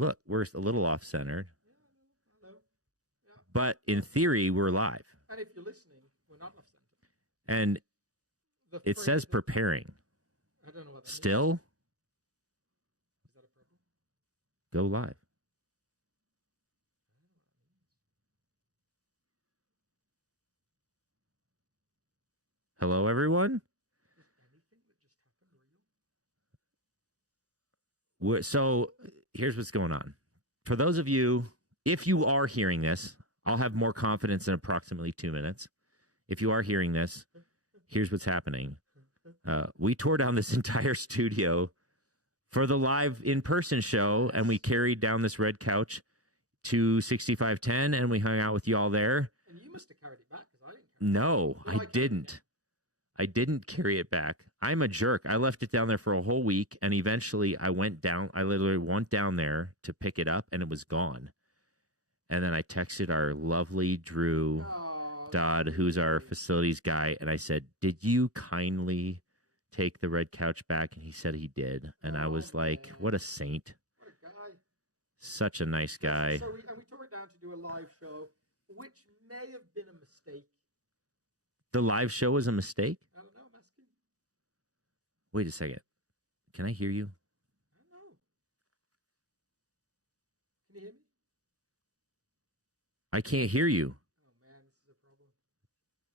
Look, we're a little off-centered. Yeah, yeah. But in theory, we're live. And if you're listening, we're not off-centered. And it says preparing. I don't know what that Still? means. Is that a problem? Go live. Hello, everyone. Is anything that just happened real? So here's what's going on. For those of you, if you are hearing this, I'll have more confidence in approximately 2 minutes. If you are hearing this, here's what's happening. We tore down this entire studio for the live in-person show, and we carried down this red couch to 6510, and we hung out with you all there. And you must have carried it back, because I didn't carry it No, back. I didn't. I didn't carry it back. I'm a jerk. I left it down there for a whole week, and eventually I literally went down there to pick it up, and it was gone. And then I texted our lovely Drew Dodd, who's our facilities guy, and I said, "Did you kindly take the red couch back?" And he said he did. And I was like, what a saint. What a guy. Such a nice guy. So we tore it down to do a live show, which may have been a mistake. The live show was a mistake? I don't know, I'm asking. Wait a second. Can I hear you? I don't know. Can you hear me? I can't hear you. Oh man, this is a problem.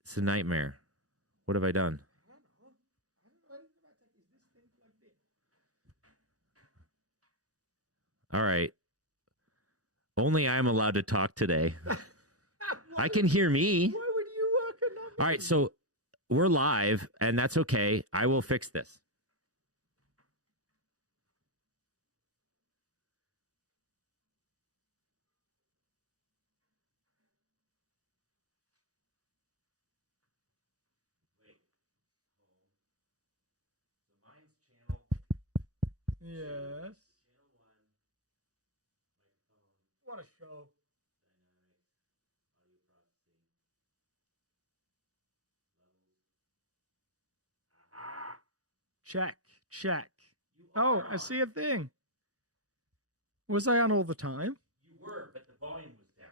It's a nightmare. What have I done? I don't know. Is this thing plugged in? All right. Only I'm allowed to talk today. I can hear me. Why would you work a number? All right, so we're live, and that's okay. I will fix this. Yes. What a show. Check. Oh, I see a thing. Was I on all the time? You were, but the volume was down.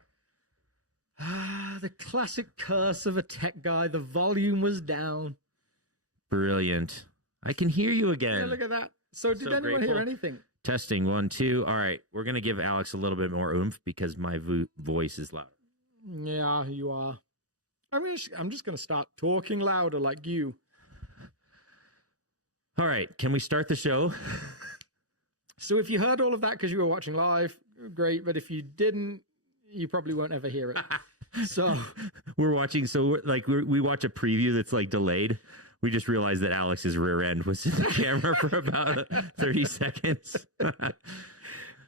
Ah, the classic curse of a tech guy. The volume was down. Brilliant. I can hear you Hey, again. look at that. So did anyone grateful. hear anything? Testing 1, 2. All right, we're going to give Alex a little bit more oomph because my voice is loud. Yeah, you are. I'm just going to start talking louder like you. All right, can we start the show? So if you heard all of that because you were watching live, great. But if you didn't, you probably won't ever hear it. So we're watching. So we watch a preview that's like delayed. We just realized that Alex's rear end was in the camera for about 30 seconds.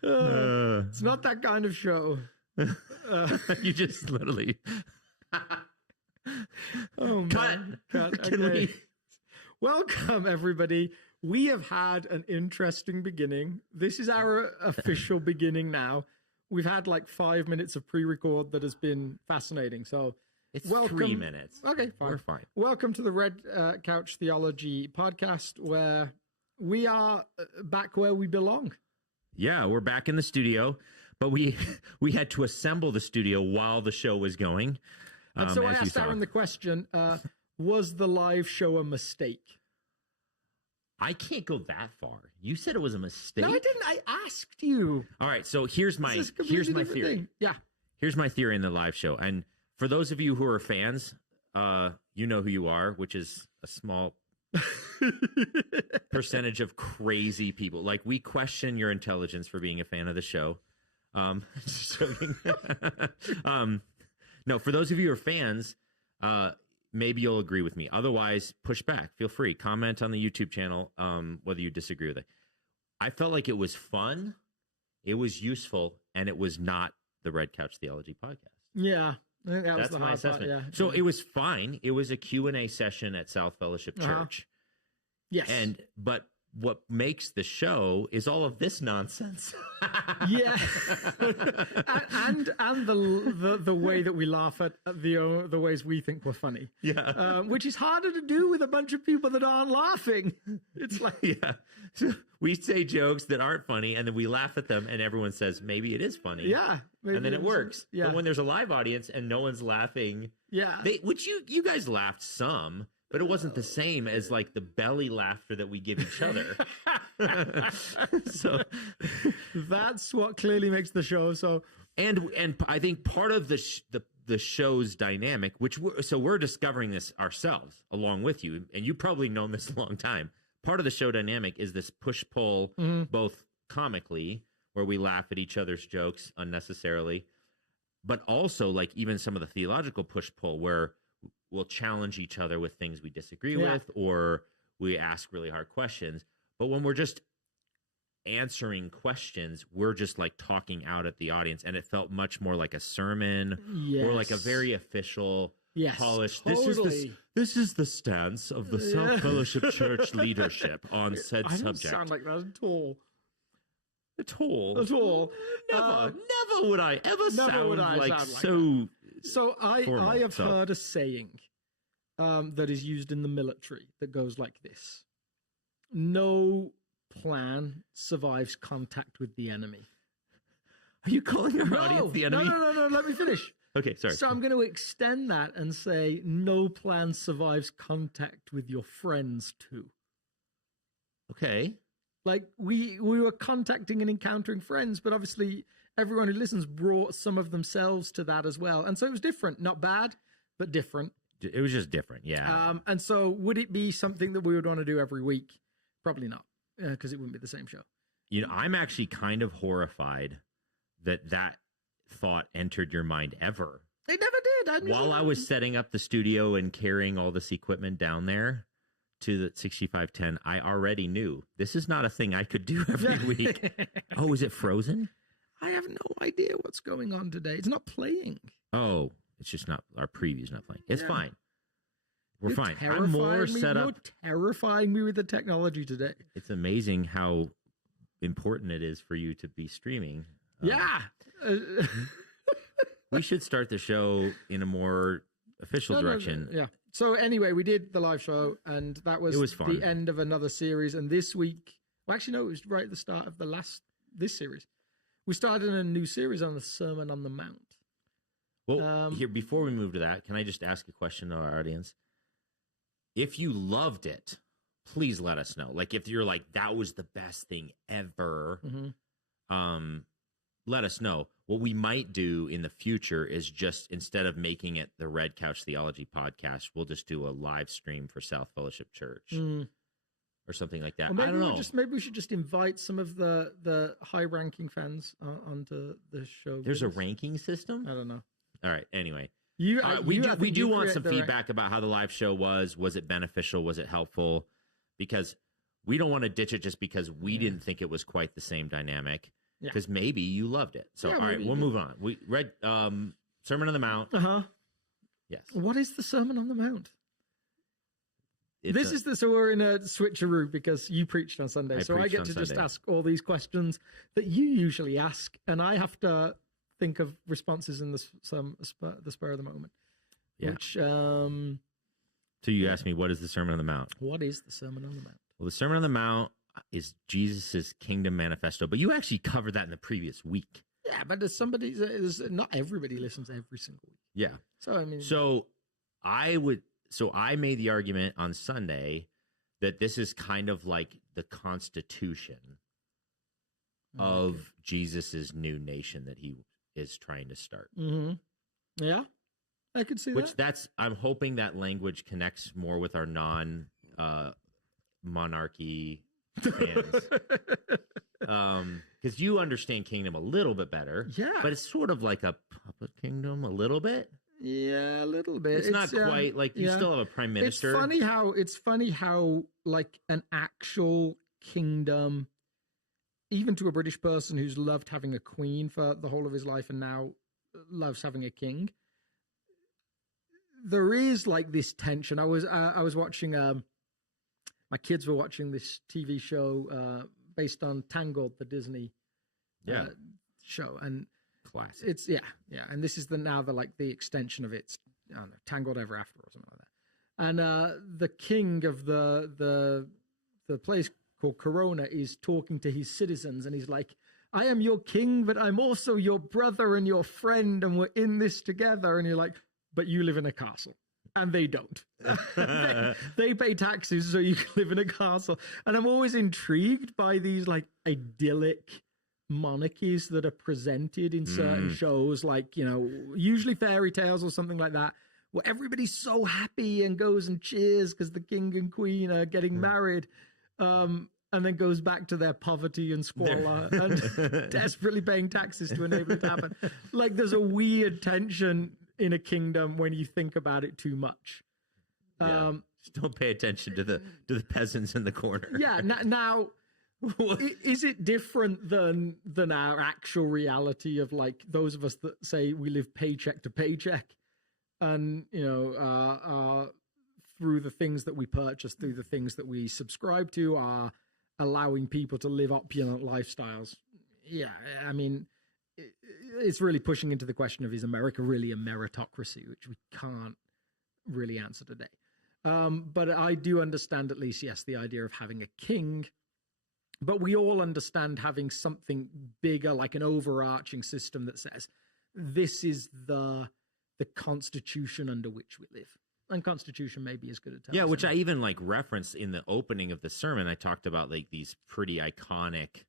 It's not that kind of show. You just literally. Oh man! Cut. Can Okay. we? Welcome, everybody. We have had an interesting beginning. This is our official beginning now. We've had like 5 minutes of pre-record that has been fascinating. So It's welcome. 3 minutes. Okay, fine. We're fine. Welcome to the Red Couch Theology podcast, where we are back where we belong. Yeah, we're back in the studio, but we had to assemble the studio while the show was going. And so I as you asked saw. Aaron the question, was the live show a mistake? I can't go that far. You said it was a mistake. No, I didn't. I asked you. All right, so here's my This is a completely different theory. thing. Yeah. Here's my theory in the live show. And for those of you who are fans, you know who you are, which is a small percentage of crazy people. Like, we question your intelligence for being a fan of the show. Just joking. No, for those of you who are fans, maybe you'll agree with me. Otherwise, push back. Feel free. Comment on the YouTube channel whether you disagree with it. I felt like it was fun, it was useful, and it was not the Red Couch Theology podcast. Yeah. I think that was That's the my hard part. assessment. Yeah. So it was fine. It was a Q&A session at South Fellowship Church. Yes. But what makes the show is all of this nonsense. Yeah, and the way that we laugh at the ways we think we're funny. Yeah, which is harder to do with a bunch of people that aren't laughing. It's like we say jokes that aren't funny, and then we laugh at them, and everyone says maybe it is funny. Yeah, and then it works. Yeah. But when there's a live audience and no one's laughing, which you guys laughed some. But it wasn't the same as like the belly laughter that we give each other. So that's what clearly makes the show so. And I think part of the show's dynamic, which we're discovering this ourselves along with you, and you've probably known this a long time. Part of the show dynamic is this push pull, both comically, where we laugh at each other's jokes unnecessarily, but also like even some of the theological push pull where we'll challenge each other with things we disagree with, or we ask really hard questions. But when we're just answering questions, we're just like talking out at the audience, and it felt much more like a sermon or like a very official, polished. Totally. This is the stance of the South Fellowship Church leadership on said I subject. Sound like that at all. At all. Never would I ever sound like so. So I have heard a saying that is used in the military that goes like this: no plan survives contact with the enemy. Are you calling our audience the enemy? No, let me finish. Okay, sorry. So I'm going to extend that and say no plan survives contact with your friends too. Okay. Like we were contacting and encountering friends, but obviously everyone who listens brought some of themselves to that as well. And so it was different, not bad, but different. It was just different, yeah. And so would it be something that we would want to do every week? Probably not, because it wouldn't be the same show. You know, I'm actually kind of horrified that thought entered your mind ever. It never did. While I was setting up the studio and carrying all this equipment down there to the 6510, I already knew this is not a thing I could do every week. Oh, is it frozen? I have no idea what's going on today. It's not playing. Oh, it's just not, our preview's not playing. It's fine. We're You're fine. I'm more set up. You're terrifying me with the technology today. It's amazing how important it is for you to be streaming. We should start the show in a more official direction. Yeah. So anyway, we did the live show, and that was fun. The end of another series. And this week, well, actually, no, it was right at the start of this series. We started a new series on the Sermon on the Mount. Well, here, before we move to that, can I just ask a question to our audience? If you loved it, please let us know. Like, if you're like, that was the best thing ever, let us know. What we might do in the future is just, instead of making it the Red Couch Theology podcast, we'll just do a live stream for South Fellowship Church or something like that. I don't know. Maybe we should just invite some of the high-ranking fans onto the show. There's a ranking system? I don't know. All right. Anyway, we do want some feedback about how the live show was. Was it beneficial? Was it helpful? Because we don't want to ditch it just because we didn't think it was quite the same dynamic. Because maybe you loved it. So all right, we'll move on. We read Sermon on the Mount. Yes. What is the Sermon on the Mount? So we're in a switcheroo because you preached on Sunday. I get to just ask all these questions that you usually ask, and I have to think of responses in the spur of the moment. Yeah. So you asked me, what is the Sermon on the Mount? What is the Sermon on the Mount? Well, the Sermon on the Mount is Jesus's kingdom manifesto, but you actually covered that in the previous week. Yeah, but not everybody listens every single week. Yeah. So I mean, I made the argument on Sunday that this is kind of like the constitution of Jesus's new nation that he is trying to start. Yeah, I could see that. I'm hoping that language connects more with our non-monarchy fans. Because you understand kingdom a little bit better. Yeah. But it's sort of like a puppet kingdom a little bit. Yeah, a little bit. It's not quite like you still have a prime minister. It's funny how like an actual kingdom, even to a British person who's loved having a queen for the whole of his life and now loves having a king, there is like this tension. I was watching my kids were watching this TV show based on Tangled, the Disney show, and classic. it's and this is the extension of it. I don't know, Tangled Ever After or something like that. And the king of the place called Corona is talking to his citizens, and he's like, I am your king, but I'm also your brother and your friend, and we're in this together. And you're like, but you live in a castle. And they don't. They pay taxes so you can live in a castle. And I'm always intrigued by these like idyllic monarchies that are presented in certain shows, like, you know, usually fairy tales or something like that, where everybody's so happy and goes and cheers because the king and queen are getting married. And then goes back to their poverty and squalor and desperately paying taxes to enable it to happen. Like, there's a weird tension in a kingdom when you think about it too much. Just don't pay attention to the peasants in the corner. Yeah. Now, is it different than our actual reality of like those of us that say we live paycheck to paycheck, and you know, through the things that we purchase, through the things that we subscribe to, are allowing people to live opulent lifestyles? Yeah, I mean, it's really pushing into the question of, is America really a meritocracy, which we can't really answer today. But I do understand, at least, yes, the idea of having a king. But we all understand having something bigger, like an overarching system that says, this is the constitution under which we live. And constitution may be as good a term. Yeah, which I even like referenced in the opening of the sermon. I talked about like these pretty iconic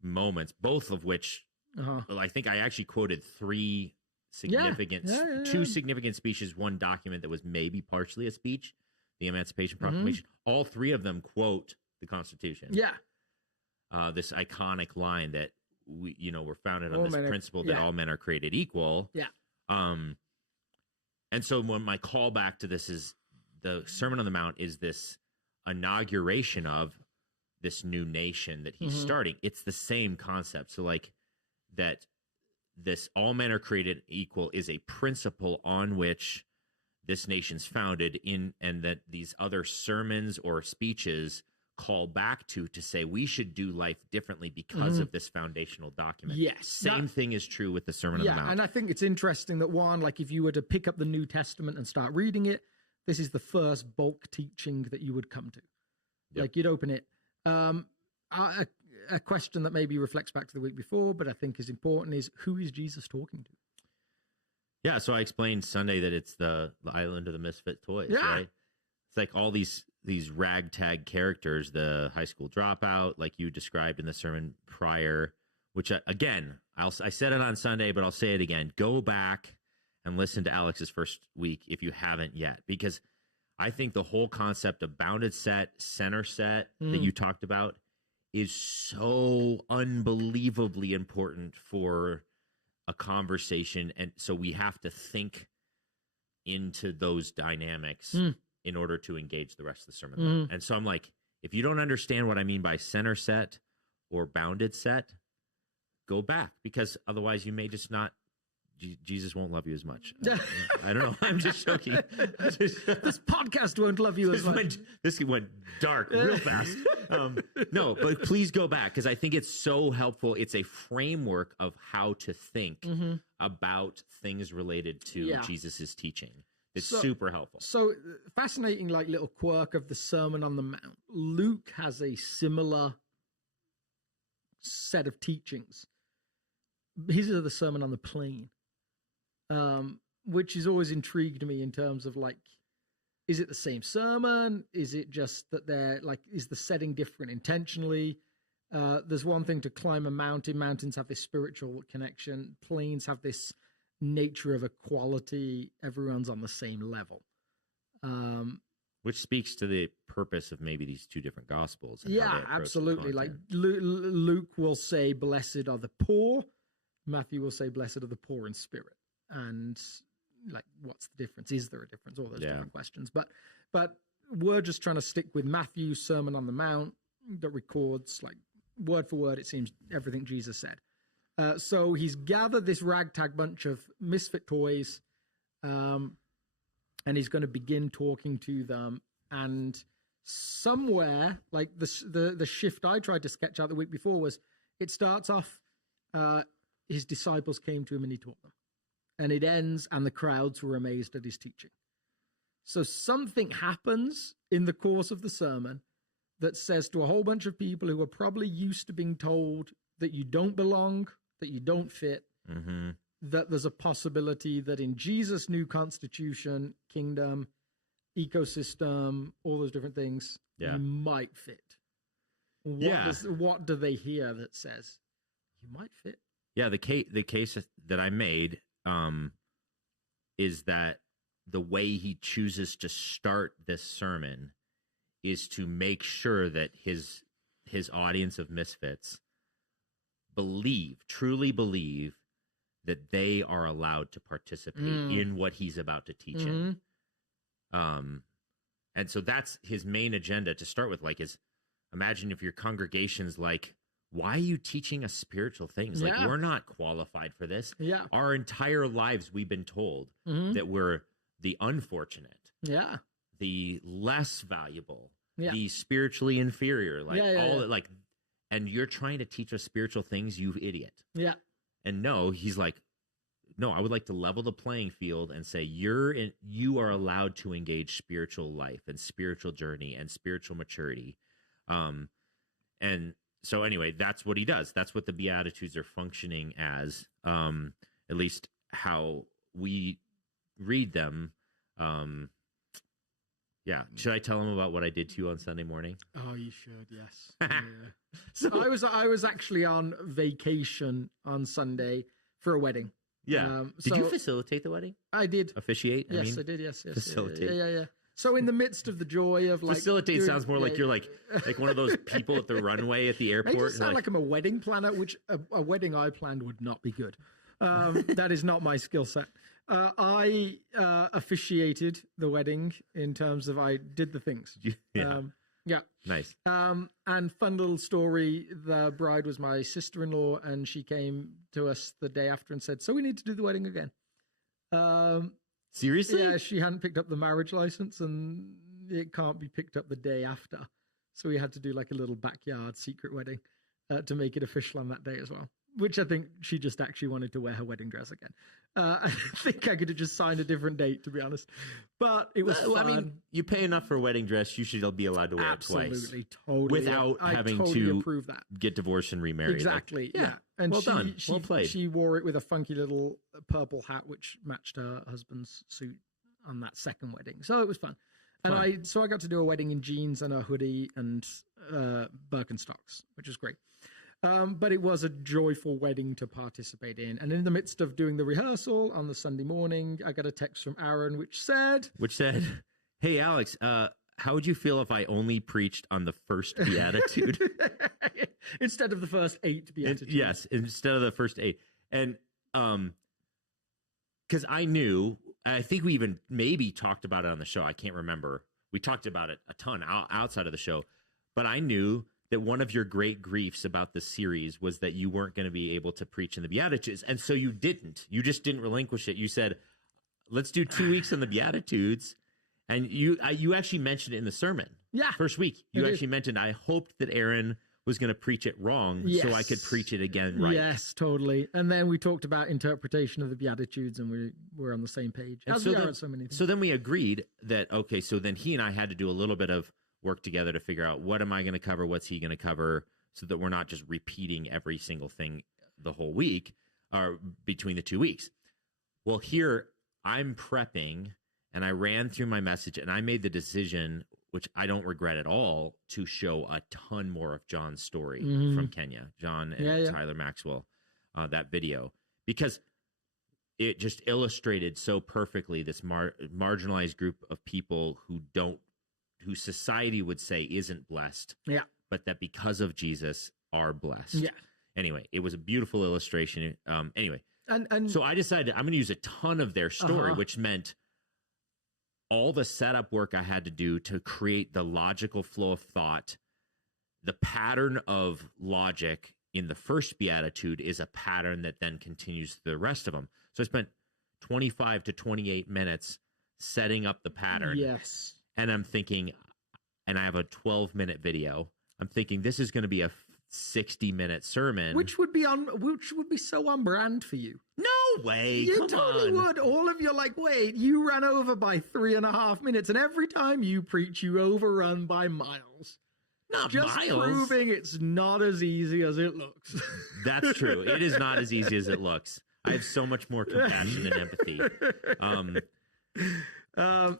moments, both of which I think I actually quoted three significant, two significant speeches, one document that was maybe partially a speech, the Emancipation Proclamation. All three of them quote the Constitution. Yeah. This iconic line that we're founded on this principle that all men are created equal. Yeah. And so when my callback to this is the Sermon on the Mount is this inauguration of this new nation that he's starting. It's the same concept. So like that this all men are created equal is a principle on which this nation's founded in, and that these other sermons or speeches call back to say we should do life differently because of this foundational document. Yes. Same thing is true with the Sermon on the Mount. Yeah, and I think it's interesting that like if you were to pick up the New Testament and start reading it, this is the first bulk teaching that you would come to. Yep. Like you'd open it. A question that maybe reflects back to the week before, but I think is important, is who is Jesus talking to? Yeah, so I explained Sunday that it's the island of the misfit toys, right? It's like all these ragtag characters, the high school dropout, like you described in the sermon prior, which again, I said it on Sunday, but I'll say it again. Go back and listen to Alex's first week if you haven't yet, because I think the whole concept of bounded set, center set that you talked about is so unbelievably important for a conversation. And so we have to think into those dynamics in order to engage the rest of the sermon. And so I'm like, if you don't understand what I mean by center set or bounded set, go back, because otherwise you may just not, Jesus won't love you as much. I don't know. I'm just joking. This podcast won't love you as much. This went dark real fast. No, but please go back, because I think it's so helpful. It's a framework of how to think about things related to Jesus's teaching. It's super helpful. So fascinating, like little quirk of the Sermon on the Mount. Luke has a similar set of teachings. His are the Sermon on the Plain, which has always intrigued me in terms of like, is it the same sermon? Is it just that they're like, is the setting different intentionally? There's one thing to climb a mountain. Mountains have this spiritual connection. Plains have this nature of equality. Everyone's on the same level. Which speaks to the purpose of maybe these two different gospels. Yeah, absolutely. Like Luke will say, blessed are the poor. Matthew will say, blessed are the poor in spirit. And like, what's the difference? Is there a difference? All those different questions. But we're just trying to stick with Matthew's Sermon on the Mount that records, like, word for word, it seems, everything Jesus said. So he's gathered this ragtag bunch of misfit toys, and he's going to begin talking to them. And somewhere, like the shift I tried to sketch out the week before was, it starts off, his disciples came to him and he taught them. And it ends, and the crowds were amazed at his teaching. So something happens in the course of the sermon that says to a whole bunch of people who are probably used to being told that you don't belong, that you don't fit, that there's a possibility that in Jesus' new constitution, kingdom, ecosystem, all those different things, you might fit. What do they hear that says you might fit? Yeah, the case that I made is that the way he chooses to start this sermon is to make sure that his audience of misfits truly believe that they are allowed to participate in what he's about to teach him. And so that's his main agenda to start with, like, is imagine if your congregation's like, why are you teaching us spiritual things? Like, we're not qualified for this. Yeah. Our entire lives, we've been told that we're the unfortunate, the less valuable, the spiritually inferior, like all that, like, and you're trying to teach us spiritual things, you idiot. Yeah. And no, he's like, no, I would like to level the playing field and say you are allowed to engage spiritual life and spiritual journey and spiritual maturity. And so anyway, that's what he does. That's what the Beatitudes are functioning as, at least how we read them. Yeah. Should I tell him about what I did to you on Sunday morning? Oh, you should. Yes. Yeah. So I was actually on vacation on Sunday for a wedding. Yeah. Did you facilitate the wedding? I did. Officiate? Yes, I did. Yes. Facilitate. Yeah. So in the midst of the joy of, like, facilitate sounds more like you're like one of those people at the runway at the airport. I just sound like I'm a wedding planner, which a wedding I planned would not be good. That is not my skill set. I officiated the wedding in terms of I did the things. Yeah. Nice. And fun little story. The bride was my sister-in-law, and she came to us the day after and said, so we need to do the wedding again. Seriously? Yeah, she hadn't picked up the marriage license, and it can't be picked up the day after. So we had to do like a little backyard secret wedding to make it official on that day as well, which I think she just actually wanted to wear her wedding dress again. I think I could have just signed a different date, to be honest. But it was fun. I mean, you pay enough for a wedding dress, you should be allowed to wear it twice. Absolutely, totally. Without having to approve that. Get divorced and remarried. Exactly, like, yeah. And well done. Well played. She wore it with a funky little purple hat, which matched her husband's suit on that second wedding. So it was fun. And I got to do a wedding in jeans and a hoodie and Birkenstocks, which was great. But it was a joyful wedding to participate in. And in the midst of doing the rehearsal on the Sunday morning, I got a text from Aaron, which said, hey, Alex, how would you feel if I only preached on the first Beatitude? Instead of the first 8 Beatitudes. Yes, instead of the first 8. And because I knew, I think we even maybe talked about it on the show. I can't remember. We talked about it a ton outside of the show. But I knew that one of your great griefs about this series was that you weren't going to be able to preach in the Beatitudes. And so you didn't. You just didn't relinquish it. You said, let's do 2 weeks in the Beatitudes. And you actually mentioned it in the sermon. Yeah. First week. You actually mentioned, I hoped that Aaron was going to preach it wrong so I could preach it again right. Yes, totally. And then we talked about interpretation of the Beatitudes, and we were on the same page. And so then we agreed that, okay, so then he and I had to do a little bit of work together to figure out what am I going to cover, what's he going to cover, so that we're not just repeating every single thing the whole week or between the 2 weeks. Well, here I'm prepping, and I ran through my message, and I made the decision, which I don't regret at all, to show a ton more of John's story from Kenya, John and Tyler Maxwell, that video, because it just illustrated so perfectly this marginalized group of people who society would say isn't blessed, but that because of Jesus are blessed. Yeah. Anyway, it was a beautiful illustration. Anyway, and so I decided I'm going to use a ton of their story, which meant all the setup work I had to do to create the logical flow of thought. The pattern of logic in the first Beatitude is a pattern that then continues through the rest of them. So I spent 25 to 28 minutes setting up the pattern. Yes. And I'm thinking, and I have a 12-minute video. I'm thinking this is going to be a 60-minute sermon. Which would be so on brand for you. No way. You Come totally on. would. All of you are like, wait, you ran over by 3.5 minutes. And every time you preach, you overrun by miles. Not Just miles. proving it's not as easy as it looks. That's true. It is not as easy as it looks. I have so much more compassion and empathy.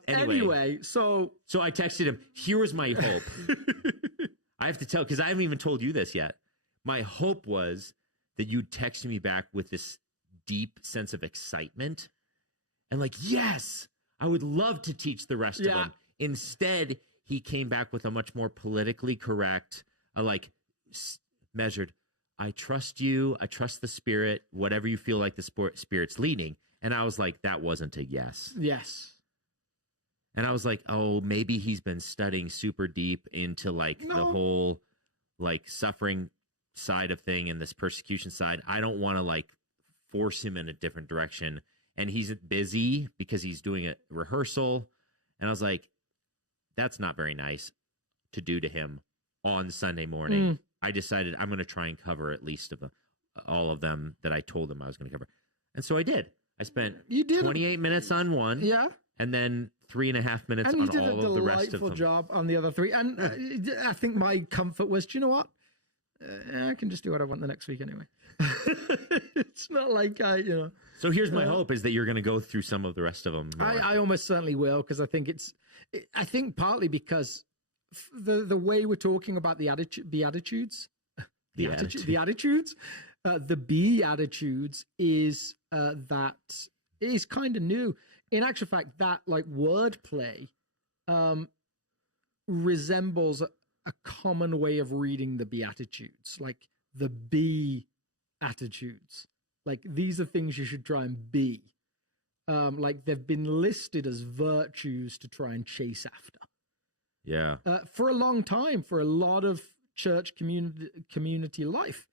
Anyway, so I texted him, here was my hope. I have to tell, because I haven't even told you this yet. My hope was that you'd text me back with this deep sense of excitement and like, yes, I would love to teach the rest of them. Instead, he came back with a much more politically correct, measured, I trust you, I trust the Spirit, whatever you feel like the Spirit's leading. And I was like, that wasn't a yes. Yes. And I was like, oh, maybe he's been studying super deep into the whole suffering side of thing and this persecution side. I don't want to force him in a different direction. And he's busy because he's doing a rehearsal. And I was like, that's not very nice to do to him on Sunday morning. I decided I'm going to try and cover at least all of them that I told him I was going to cover. And so I did. I spent 28 minutes on one. Yeah. And then 3.5 minutes on all of the rest of them. And you did a delightful job on the other 3. And I think my comfort was, do you know what? I can just do what I want the next week anyway. It's not like So here's my hope is that you're going to go through some of the rest of them. I almost certainly will, because I think partly because the way we're talking about the Beatitudes, the Beatitudes is that is kind of new. In actual fact, that wordplay resembles a common way of reading the Beatitudes, like the Beatitudes. Like these are things you should try and be. Like they've been listed as virtues to try and chase after. Yeah. For a long time, for a lot of church community life,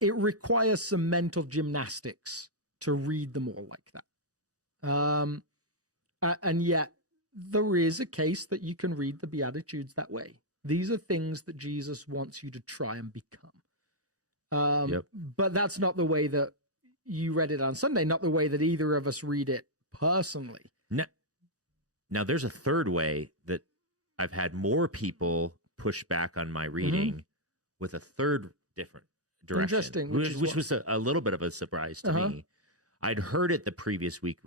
it requires some mental gymnastics to read them all like that. And yet there is a case that you can read the Beatitudes that way. These are things that Jesus wants you to try and become. But that's not the way that you read it on Sunday, not the way that either of us read it personally. Now there's a third way that I've had more people push back on my reading with a third different direction. Interesting. Which was a little bit of a surprise to me. I'd heard it the previous week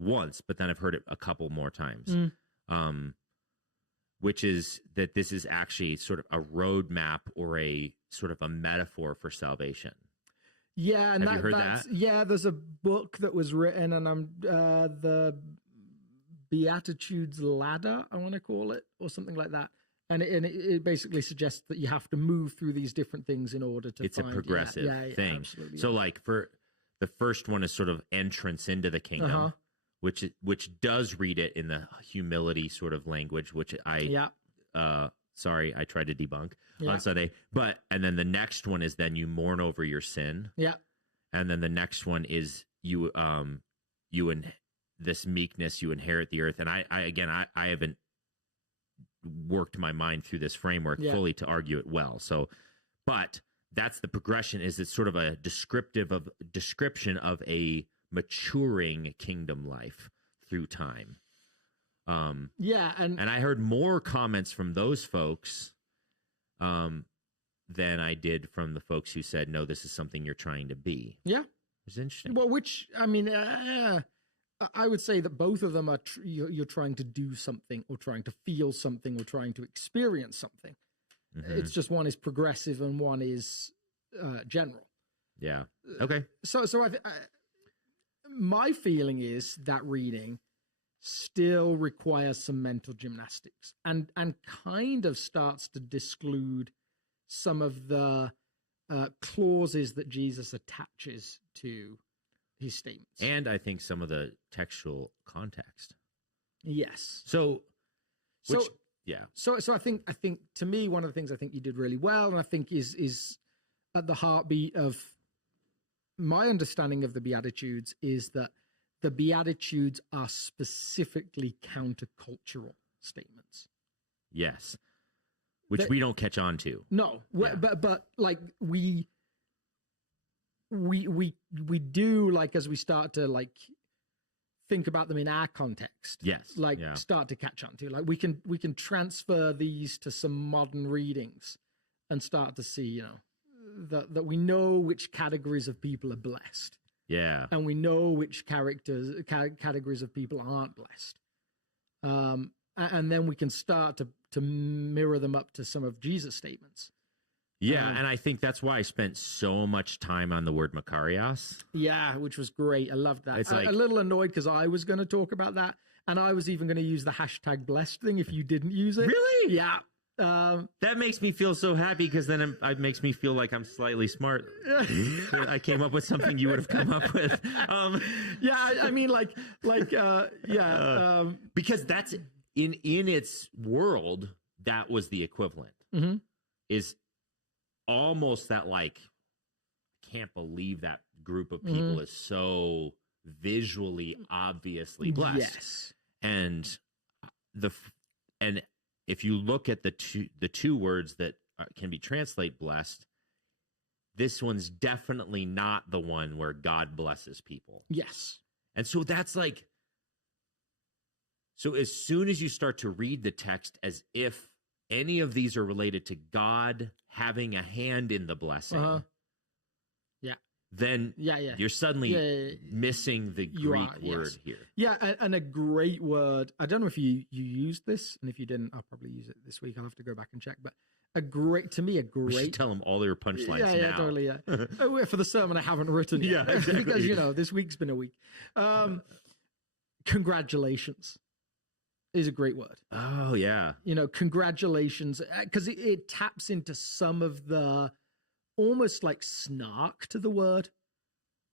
once, but then I've heard it a couple more times, which is that this is actually sort of a roadmap or a sort of a metaphor for salvation. Yeah, and have you heard that? Yeah, there's a book that was written, and I'm the Beatitudes Ladder, I want to call it, or something like that. And it basically suggests that you have to move through these different things in order to It's a progressive thing. Absolutely. So for the first one is sort of entrance into the kingdom, which does read it in the humility sort of language, which I tried to debunk on Sunday. And then the next one is then you mourn over your sin. Yeah. And then the next one is you in this meekness, you inherit the earth. And I haven't worked my mind through this framework fully to argue it well. So, but that's the progression. Is it's sort of a description of a maturing kingdom life through time. And I heard more comments from those folks than I did from the folks who said, no, this is something you're trying to be. Yeah. It's interesting. Well, I would say that both of them are you're trying to do something or trying to feel something or trying to experience something. It's just one is progressive and one is general. Yeah. Okay. So my feeling is that reading still requires some mental gymnastics and kind of starts to disclude some of the clauses that Jesus attaches to his statements. And I think some of the textual context. Yes. So I think to me, one of the things I think you did really well, and I think is at the heartbeat of my understanding of the Beatitudes, is that the Beatitudes are specifically countercultural statements. Yes. Which That- we don't catch on to. No, Yeah. but like we do, like, as we start to like think about them in our context. Yes. Like Yeah. start to catch on to, like we can transfer these to some modern readings and start to see, you know, that we know which categories of people are blessed. Yeah. And we know which categories of people aren't blessed. And then we can start to mirror them up to some of Jesus' statements. Yeah, and I think that's why I spent so much time on the word Makarios. Yeah, which was great. I loved that. It's like, a little annoyed because I was going to talk about that, and I was even going to use the hashtag blessed thing if you didn't use it. Really? Yeah. That makes me feel so happy because then it makes me feel like I'm slightly smart. I came up with something you would have come up with. Yeah, I mean, Because that's in its world, that was the equivalent. Mhm. Is almost that, like, I can't believe that group of people is so visually obviously blessed. Yes. And if you look at the two words that can be translated blessed, this one's definitely not the one where God blesses people. Yes. And so that's like, so as soon as you start to read the text as if any of these are related to God having a hand in the blessing, yeah, then you're suddenly missing the Greek word here. Yeah, and a great word. I don't know if you used this, and if you didn't, I'll probably use it this week. I'll have to go back and check. But We should tell them all your punchlines now. Yeah, totally, yeah. For the sermon I haven't written yet. Yeah, exactly. Because, you know, this week's been a week. Congratulations is a great word. Oh, yeah. You know, congratulations, because it taps into some of the almost like snark to the word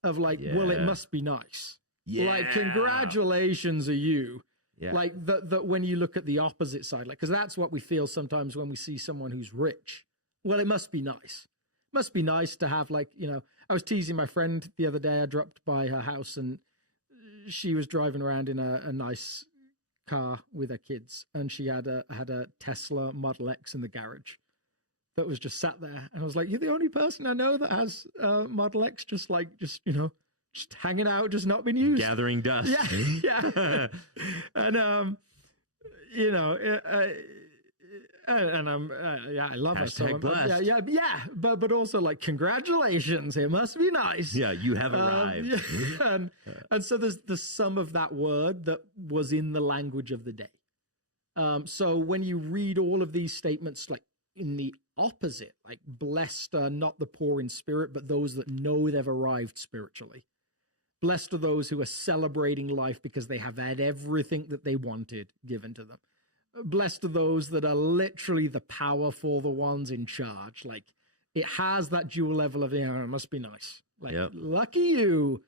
of like, well, it must be nice. Yeah. Like, congratulations are you. Yeah. Like that when you look at the opposite side, like, because that's what we feel sometimes when we see someone who's rich. Well, it must be nice. Must be nice to have, like, you know, I was teasing my friend the other day. I dropped by her house and she was driving around in a nice car with her kids, and she had a Tesla Model X in the garage that was just sat there, and I was like, you're the only person I know that has Model X just you know, just hanging out, just not been used, gathering dust. yeah and you know, and I'm I love her so blessed. but also, like, congratulations, it must be nice. Yeah, you have arrived. And so there's some of that word that was in the language of the day. So when you read all of these statements, like, in the opposite, like, blessed are not the poor in spirit, but those that know they've arrived spiritually. Blessed are those who are celebrating life because they have had everything that they wanted given to them. Blessed are those that are literally the powerful, the ones in charge. Like, it has that dual level of, it must be nice. Like, lucky you.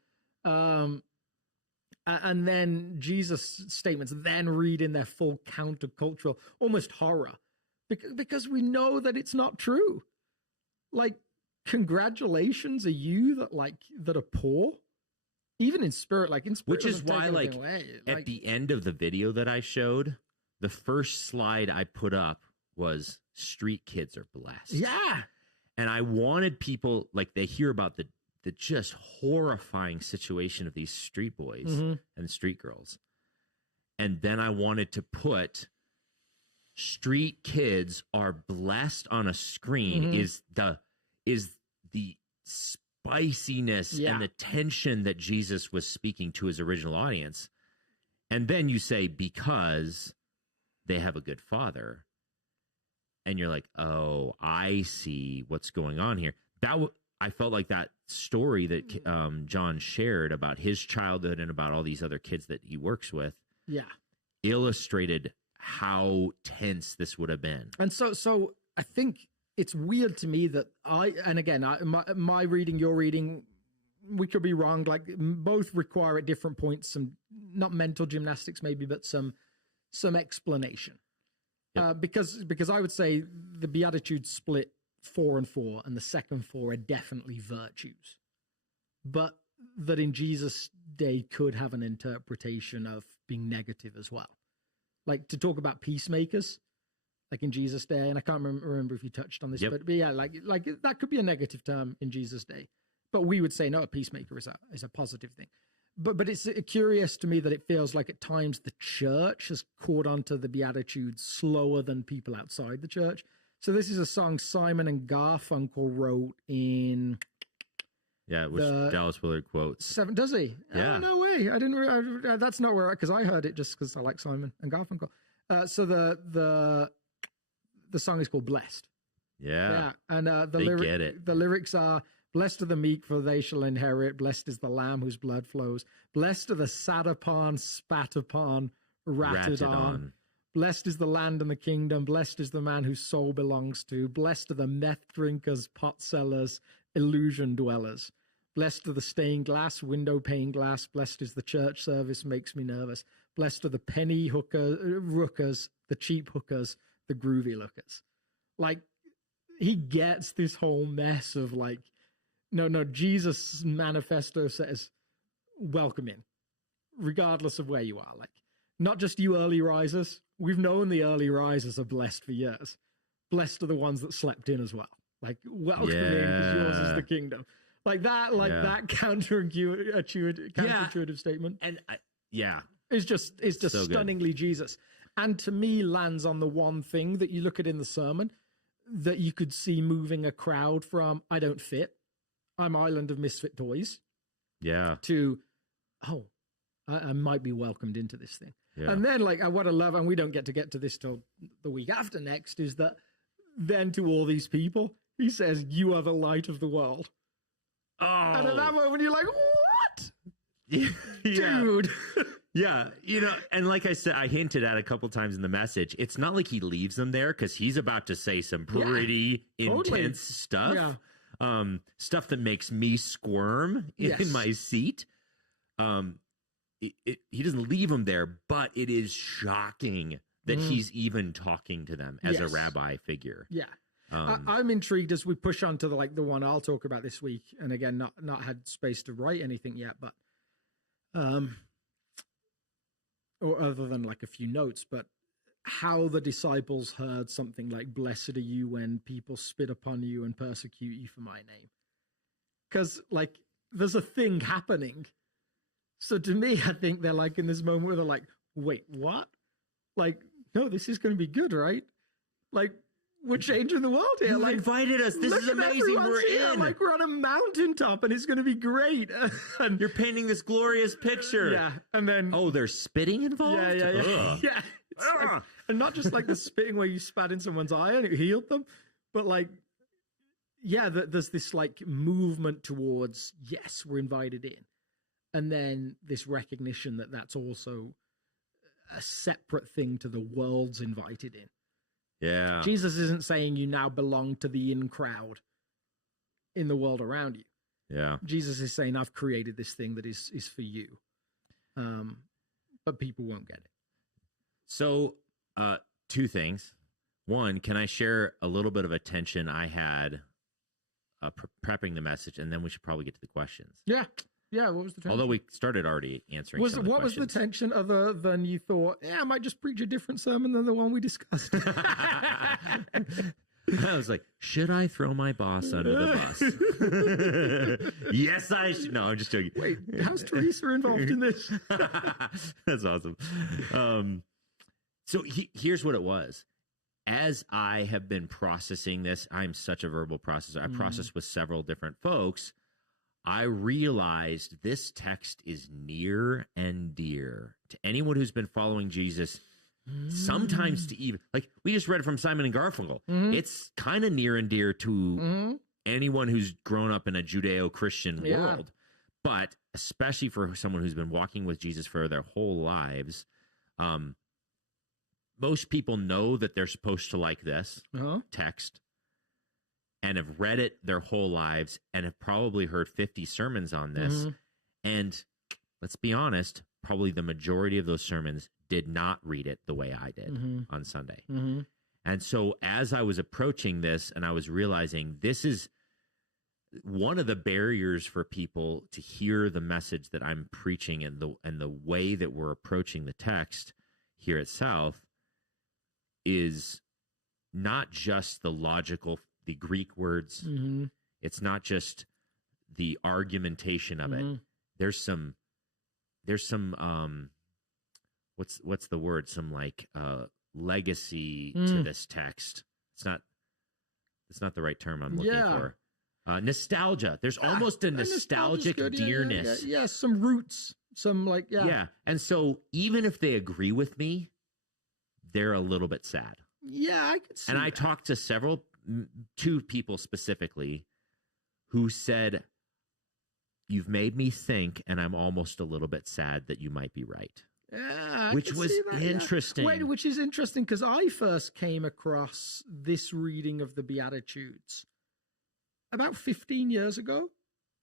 And then Jesus' statements then read in their full countercultural, almost horror, because we know that it's not true. Like, congratulations are you that are poor, even in spirit, like in spirit. Which is why, like, at the end of the video that I showed, the first slide I put up was street kids are blessed. Yeah. And I wanted people, like, they hear about the just horrifying situation of these street boys and street girls. And then I wanted to put street kids are blessed on a screen is the spiciness and the tension that Jesus was speaking to his original audience. And then you say, because they have a good father. And you're like, oh, I see what's going on here. I felt like that story that John shared about his childhood and about all these other kids that he works with, illustrated how tense this would have been. And so I think it's weird to me that my reading, your reading, we could be wrong. Like, both require at different points some, not mental gymnastics maybe, but some explanation. Because I would say the Beatitudes split 4 and 4, and the second 4 are definitely virtues, but that in Jesus' day could have an interpretation of being negative as well. Like, to talk about peacemakers, like in Jesus' day. And I can't remember if you touched on this, but yeah, like that could be a negative term in Jesus' day. But we would say, no, a peacemaker is a positive thing. But it's curious to me that it feels like at times the church has caught onto the Beatitudes slower than people outside the church. So this is a song Simon and Garfunkel wrote in... Yeah, which Dallas Willard quotes. Does he? Yeah. Oh, no way. I didn't... that's not where... Because I heard it just because I like Simon and Garfunkel. So the song is called Blessed. Yeah. And get it. The lyrics are... Blessed are the meek, for they shall inherit. Blessed is the lamb whose blood flows. Blessed are the sat upon, spat upon, ratted on. Blessed is the land and the kingdom. Blessed is the man whose soul belongs to. Blessed are the meth drinkers, pot sellers, illusion dwellers. Blessed are the stained glass, window pane glass. Blessed is the church service, makes me nervous. Blessed are the penny rookers, the cheap hookers, the groovy lookers. Like, he gets this whole mess of like, no, Jesus' manifesto says, welcome in, regardless of where you are. Like, not just you early risers. We've known the early risers are blessed for years. Blessed are the ones that slept in as well. Like, welcome in, because yours is the kingdom. Like that counterintuitive statement. And it's just so stunningly good. Jesus. And to me, lands on the one thing that you look at in the sermon that you could see moving a crowd from, I don't fit, I'm island of misfit toys. Yeah. To, I might be welcomed into this thing. Yeah. And then, like, what I love, and we don't get to this till the week after next, is that then to all these people, he says, you are the light of the world. Oh. And at that moment, you're like, what? Yeah. Dude. Yeah, and like I said, I hinted at a couple times in the message, it's not like he leaves them there because he's about to say some pretty intense stuff. Yeah. Stuff that makes me squirm in my seat. He doesn't leave them there, but it is shocking that he's even talking to them as a rabbi figure. Yeah. I'm intrigued as we push on to the one I'll talk about this week. And again, not had space to write anything yet, but, or other than like a few notes, but how the disciples heard something like, blessed are you when people spit upon you and persecute you for my name. Because like, there's a thing happening. So to me, I think they're like in this moment where they're like, wait, what? Like, no, this is going to be good, right? Like, we're changing the world here. You invited us. This is amazing. We're in. Like, we're on a mountaintop and it's going to be great. And you're painting this glorious picture. Yeah. And then... Oh, there's spitting involved? Yeah. Yeah. Like, and not just like the spitting where you spat in someone's eye and it healed them, but like, there's this like movement towards, yes, we're invited in. And then this recognition that that's also a separate thing to the world's invited in. Yeah. Jesus isn't saying you now belong to the in crowd in the world around you. Yeah. Jesus is saying, I've created this thing that is for you. But people won't get it. So, two things. One, can I share a little bit of a tension I had prepping the message, and then we should probably get to the questions. Yeah. Yeah, what was the tension? Although we started already answering some of the what questions. Was the tension other than you thought, I might just preach a different sermon than the one we discussed? I was like, should I throw my boss under the bus? Yes, I should. No, I'm just joking. Wait, how's Teresa involved in this? That's awesome. So here's what it was. As I have been processing this, I'm such a verbal processor. I process with several different folks. I realized this text is near and dear to anyone who's been following Jesus. Sometimes to even, like we just read it from Simon and Garfunkel. It's kind of near and dear to anyone who's grown up in a Judeo-Christian world. But especially for someone who's been walking with Jesus for their whole lives, most people know that they're supposed to like this text and have read it their whole lives and have probably heard 50 sermons on this. And let's be honest, probably the majority of those sermons did not read it the way I did on Sunday. And so as I was approaching this and I was realizing this is one of the barriers for people to hear the message that I'm preaching and the way that we're approaching the text here at South is not just the logical, the Greek words. Mm-hmm. It's not just the argumentation of Mm-hmm. it. There's some what's the word? Some like legacy to this text. It's not the right term I'm looking for. Nostalgia. There's almost a nostalgic dearness. Yeah, some roots. Some like Yeah. And so even if they agree with me, they're a little bit sad. Yeah, I could see And that. I talked to two people specifically who said, "You've made me think, and I'm almost a little bit sad that you might be right." Yeah, I which could was see that, interesting. Wait, which is interesting because I first came across this reading of the Beatitudes about 15 years ago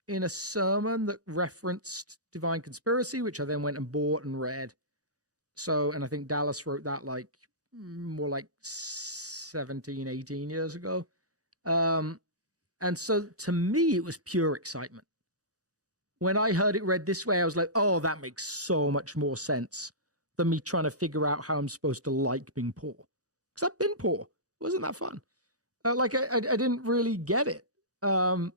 in a sermon that referenced divine conspiracy, which I then went and bought and read. So, and I think Dallas wrote that like more like 17, 18 years ago. And so to me, it was pure excitement. When I heard it read this way, I was like, oh, that makes so much more sense than me trying to figure out how I'm supposed to like being poor. Because I've been poor. Wasn't that fun? I didn't really get it. And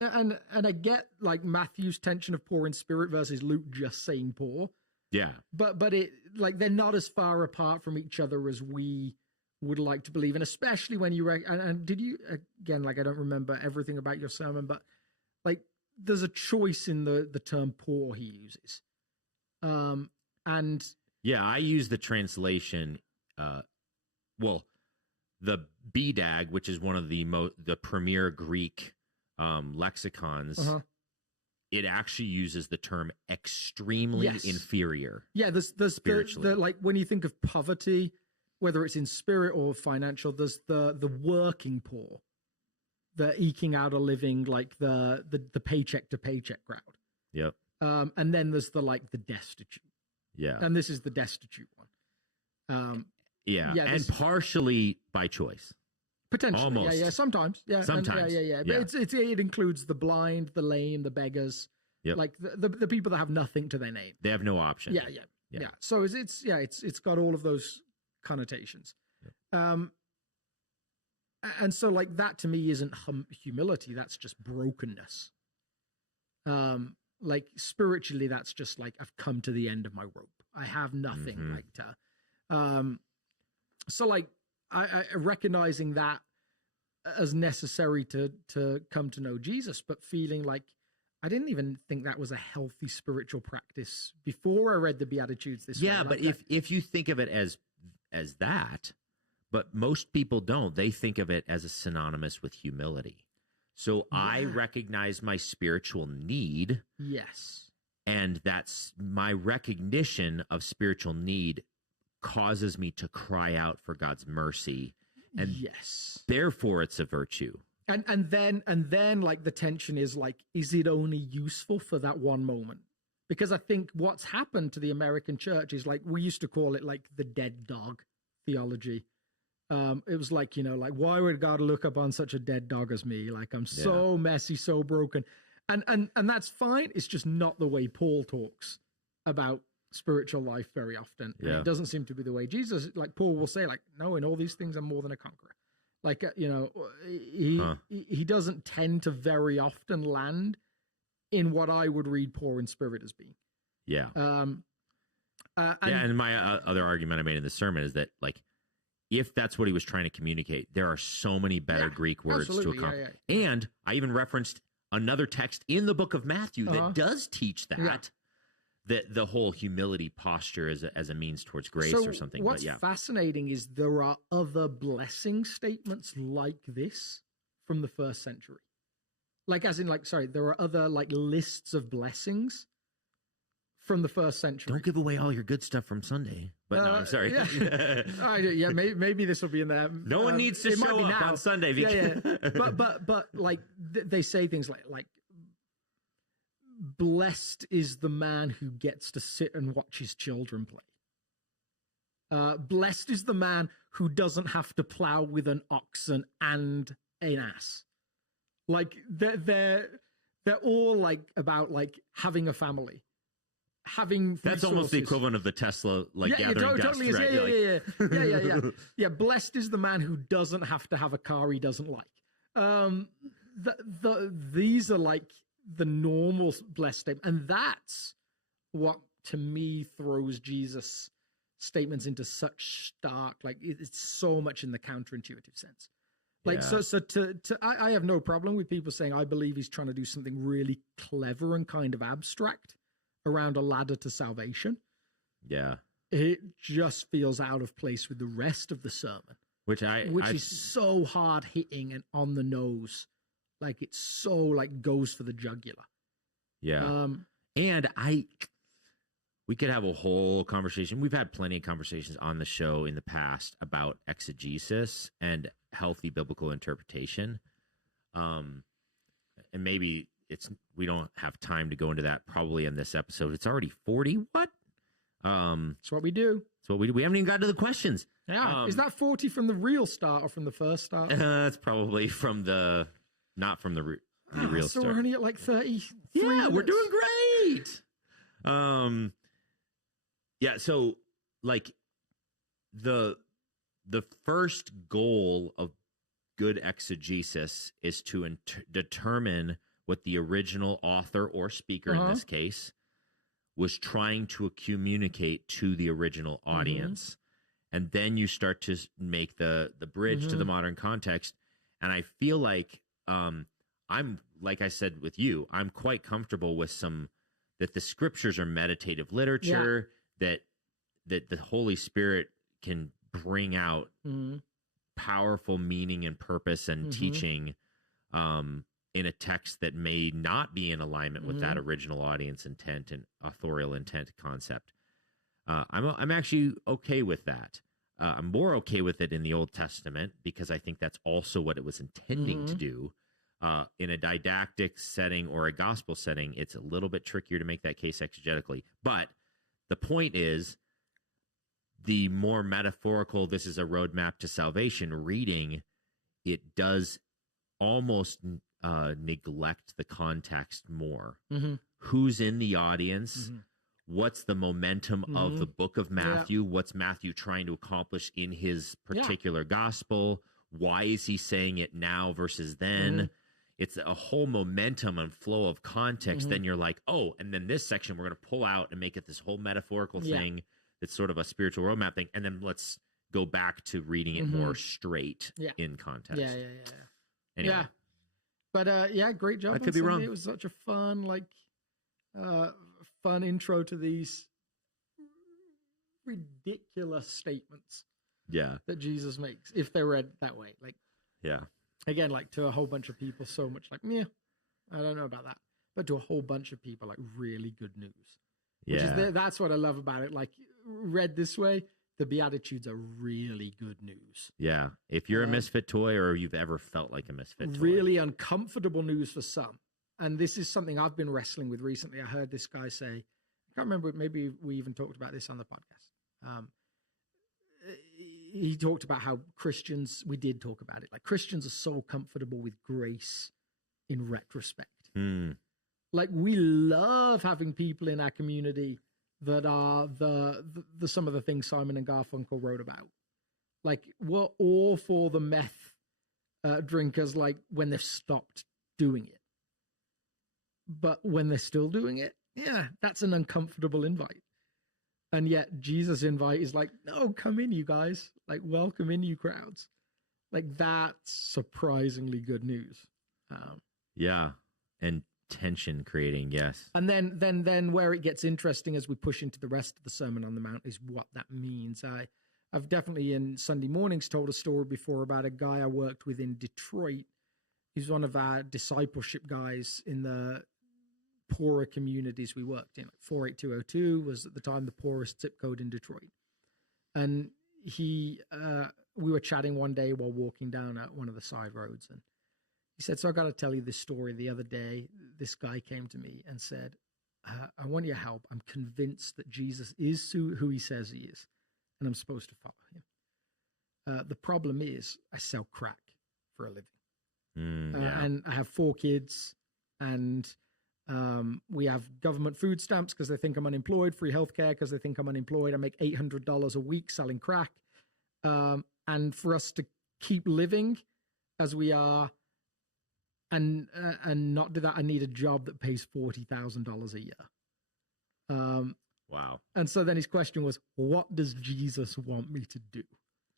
I get like Matthew's tension of poor in spirit versus Luke just saying poor. Yeah. But it like they're not as far apart from each other as we would like to believe. And especially when you, and did you, again, like I don't remember everything about your sermon, but like there's a choice in the term poor he uses. And yeah, I use the translation, the BDAG, which is one of the premier Greek lexicons. Uh-huh. It actually uses the term extremely inferior. Yeah, there's the like when you think of poverty, whether it's in spirit or financial, there's the working poor, the eking out a living, like the paycheck to paycheck crowd. Yep. And then there's the destitute. Yeah. And this is the destitute one. Yeah, and partially by choice. Potentially, almost. Yeah, sometimes, yeah, sometimes, yeah. But it includes the blind, the lame, the beggars, like the people that have nothing to their name. They have no option. Yeah. So it's got all of those connotations, and so like that to me isn't humility. That's just brokenness. Like spiritually, that's just like I've come to the end of my rope. I have nothing like to. So like I recognizing that as necessary to come to know Jesus, but feeling like I didn't even think that was a healthy spiritual practice before I read the Beatitudes this way. Yeah, but if you think of it as that, but most people don't. They think of it as a synonymous with humility. So I recognize my spiritual need. Yes. And that's my recognition of spiritual need causes me to cry out for God's mercy. And therefore it's a virtue. And then like the tension is like, is it only useful for that one moment? Because I think what's happened to the American church is like, we used to call it like the dead dog theology. It was like, like, why would God look upon such a dead dog as me? Like, I'm so messy, so broken. And that's fine. It's just not the way Paul talks about spiritual life very often. And it doesn't seem to be the way Jesus, like Paul will say, like, no, in all these things, I'm more than a conqueror. Like, he doesn't tend to very often land in what I would read poor in spirit as being. Yeah. And my other argument I made in the sermon is that, like, if that's what he was trying to communicate, there are so many better Greek words to accomplish. And I even referenced another text in the book of Matthew that does teach that the whole humility posture as a means towards grace or something. What's fascinating is there are other blessing statements like this from the first century. Like, as in, like, sorry, there are other like lists of blessings from the first century. Don't give away all your good stuff from Sunday. But no, I'm sorry. Maybe this will be in there. No one needs to show up on Sunday. But like they say things like blessed is the man who gets to sit and watch his children play. Blessed is the man who doesn't have to plow with an oxen and an ass. Like they're all like about like having a family, having That's almost the resources. equivalent of the Tesla gathering dust, totally is. right? Yeah. Blessed is the man who doesn't have to have a car he doesn't like. These are like the normal blessed statement, and that's what to me throws Jesus' statements into such stark, like it's so much in the counterintuitive sense. Like, I have no problem with people saying, I believe he's trying to do something really clever and kind of abstract around a ladder to salvation. Yeah. It just feels out of place with the rest of the sermon, which is so hard hitting and on the nose. Like, it's so, like, goes for the jugular. Yeah. And we could have a whole conversation. We've had plenty of conversations on the show in the past about exegesis and healthy biblical interpretation. And maybe we don't have time to go into that probably in this episode. It's already 40. What? That's what we do. That's what we do. We haven't even got to the questions. Yeah. Is that 40 from the real start or from the first start? That's probably not from the real so start. We're only at like 30. Yeah, minutes. we're doing great. Yeah, so like the first goal of good exegesis is to determine what the original author or speaker in this case was trying to communicate to the original audience. And then you start to make the bridge to the modern context. And I feel like I'm, like I said with you, I'm quite comfortable with that the scriptures are meditative literature, that the Holy Spirit can bring out powerful meaning and purpose and teaching in a text that may not be in alignment with that original audience intent and authorial intent concept. I'm actually okay with that. I'm more okay with it in the Old Testament because I think that's also what it was intending to do. In a didactic setting or a gospel setting, it's a little bit trickier to make that case exegetically. But the point is, the more metaphorical, this is a roadmap to salvation reading, it does almost neglect the context more. Who's in the audience? What's the momentum of the book of Matthew? What's Matthew trying to accomplish in his particular gospel? Why is he saying it now versus then? It's a whole momentum and flow of context. Then you're like, oh, and then this section we're going to pull out and make it this whole metaphorical thing. It's sort of a spiritual roadmap thing. And then let's go back to reading it more straight in context. Anyway. Yeah. But great job. I could be wrong. It was such a fun, fun intro to these ridiculous statements. Yeah. That Jesus makes, if they're read that way. Like, yeah. Again, like to a whole bunch of people, so much like, I don't know about that. But to a whole bunch of people, like really good news. Yeah. That's what I love about it. Like, read this way, the Beatitudes are really good news. Yeah. If you're a misfit toy or you've ever felt like a misfit toy. Really uncomfortable news for some. And this is something I've been wrestling with recently. I heard this guy say, I can't remember, maybe we even talked about this on the podcast. He talked about how Christians, we did talk about it, like Christians are so comfortable with grace in retrospect. Like, we love having people in our community that are the some of the things Simon and Garfunkel wrote about. Like, we're all for the meth drinkers, like when they've stopped doing it. But when they're still doing it, that's an uncomfortable invite. And yet Jesus' invite is like, no, come in, you guys. Like, welcome in, you crowds. Like, that's surprisingly good news. Yeah. And tension creating, yes. And then where it gets interesting as we push into the rest of the Sermon on the Mount is what that means. I've definitely in Sunday mornings told a story before about a guy I worked with in Detroit. He's one of our discipleship guys in the poorer communities we worked in. 48202 was at the time the poorest zip code in Detroit. And we were chatting one day while walking down one of the side roads, and he said, so I got to tell you this story. The other day, this guy came to me and said, I want your help. I'm convinced that Jesus is who he says he is, and I'm supposed to follow him. The problem is I sell crack for a living. And I have 4 kids, and We have government food stamps because they think I'm unemployed, free healthcare because they think I'm unemployed. I make $800 a week selling crack. And for us to keep living as we are and not do that, I need a job that pays $40,000 a year. Wow. And so then his question was, what does Jesus want me to do?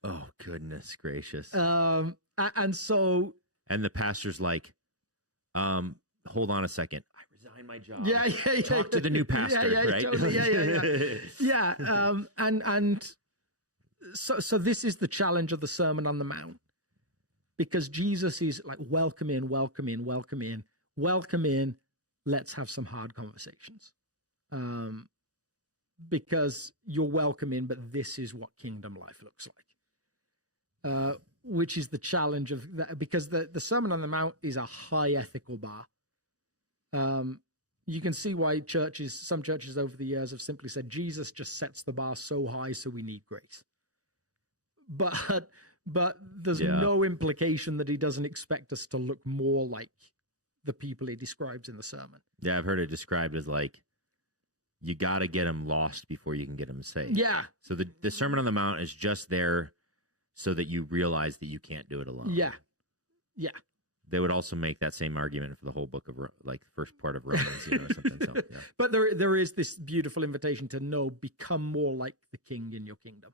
Oh, goodness gracious. And the pastor's like, hold on a second. I resigned my job. Yeah. Talk to the new pastor, right? Totally. Yeah. So this is the challenge of the Sermon on the Mount, because Jesus is like, welcome in. Let's have some hard conversations. Because you're welcome in, but this is what kingdom life looks like. Which is the challenge of that, because the Sermon on the Mount is a high ethical bar. You can see why some churches over the years have simply said, Jesus just sets the bar so high, so we need grace. But there's no implication that he doesn't expect us to look more like the people he describes in the sermon. Yeah, I've heard it described as like, you got to get them lost before you can get them saved. Yeah. So the Sermon on the Mount is just there so that you realize that you can't do it alone. Yeah. They would also make that same argument for the whole book of, like, the first part of Romans, something. So, yeah. But there is this beautiful invitation to become more like the king in your kingdom.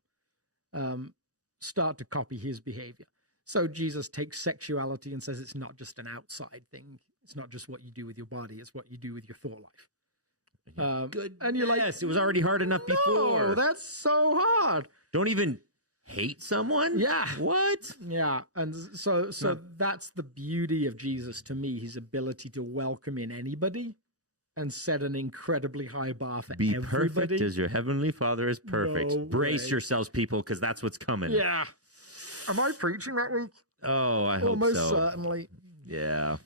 Start to copy his behavior. So Jesus takes sexuality and says it's not just an outside thing. It's not just what you do with your body. It's what you do with your thought life. Good. And you're like, yes, it was already hard enough before. No, that's so hard. Don't even hate someone? Yeah. What? Yeah. And so that's the beauty of Jesus to me, his ability to welcome in anybody and set an incredibly high bar for Be everybody. perfect as your heavenly Father is perfect. No Brace way. yourselves, people, because that's what's coming. Yeah. Am I preaching that week? Oh, I hope Almost so. certainly. Yeah.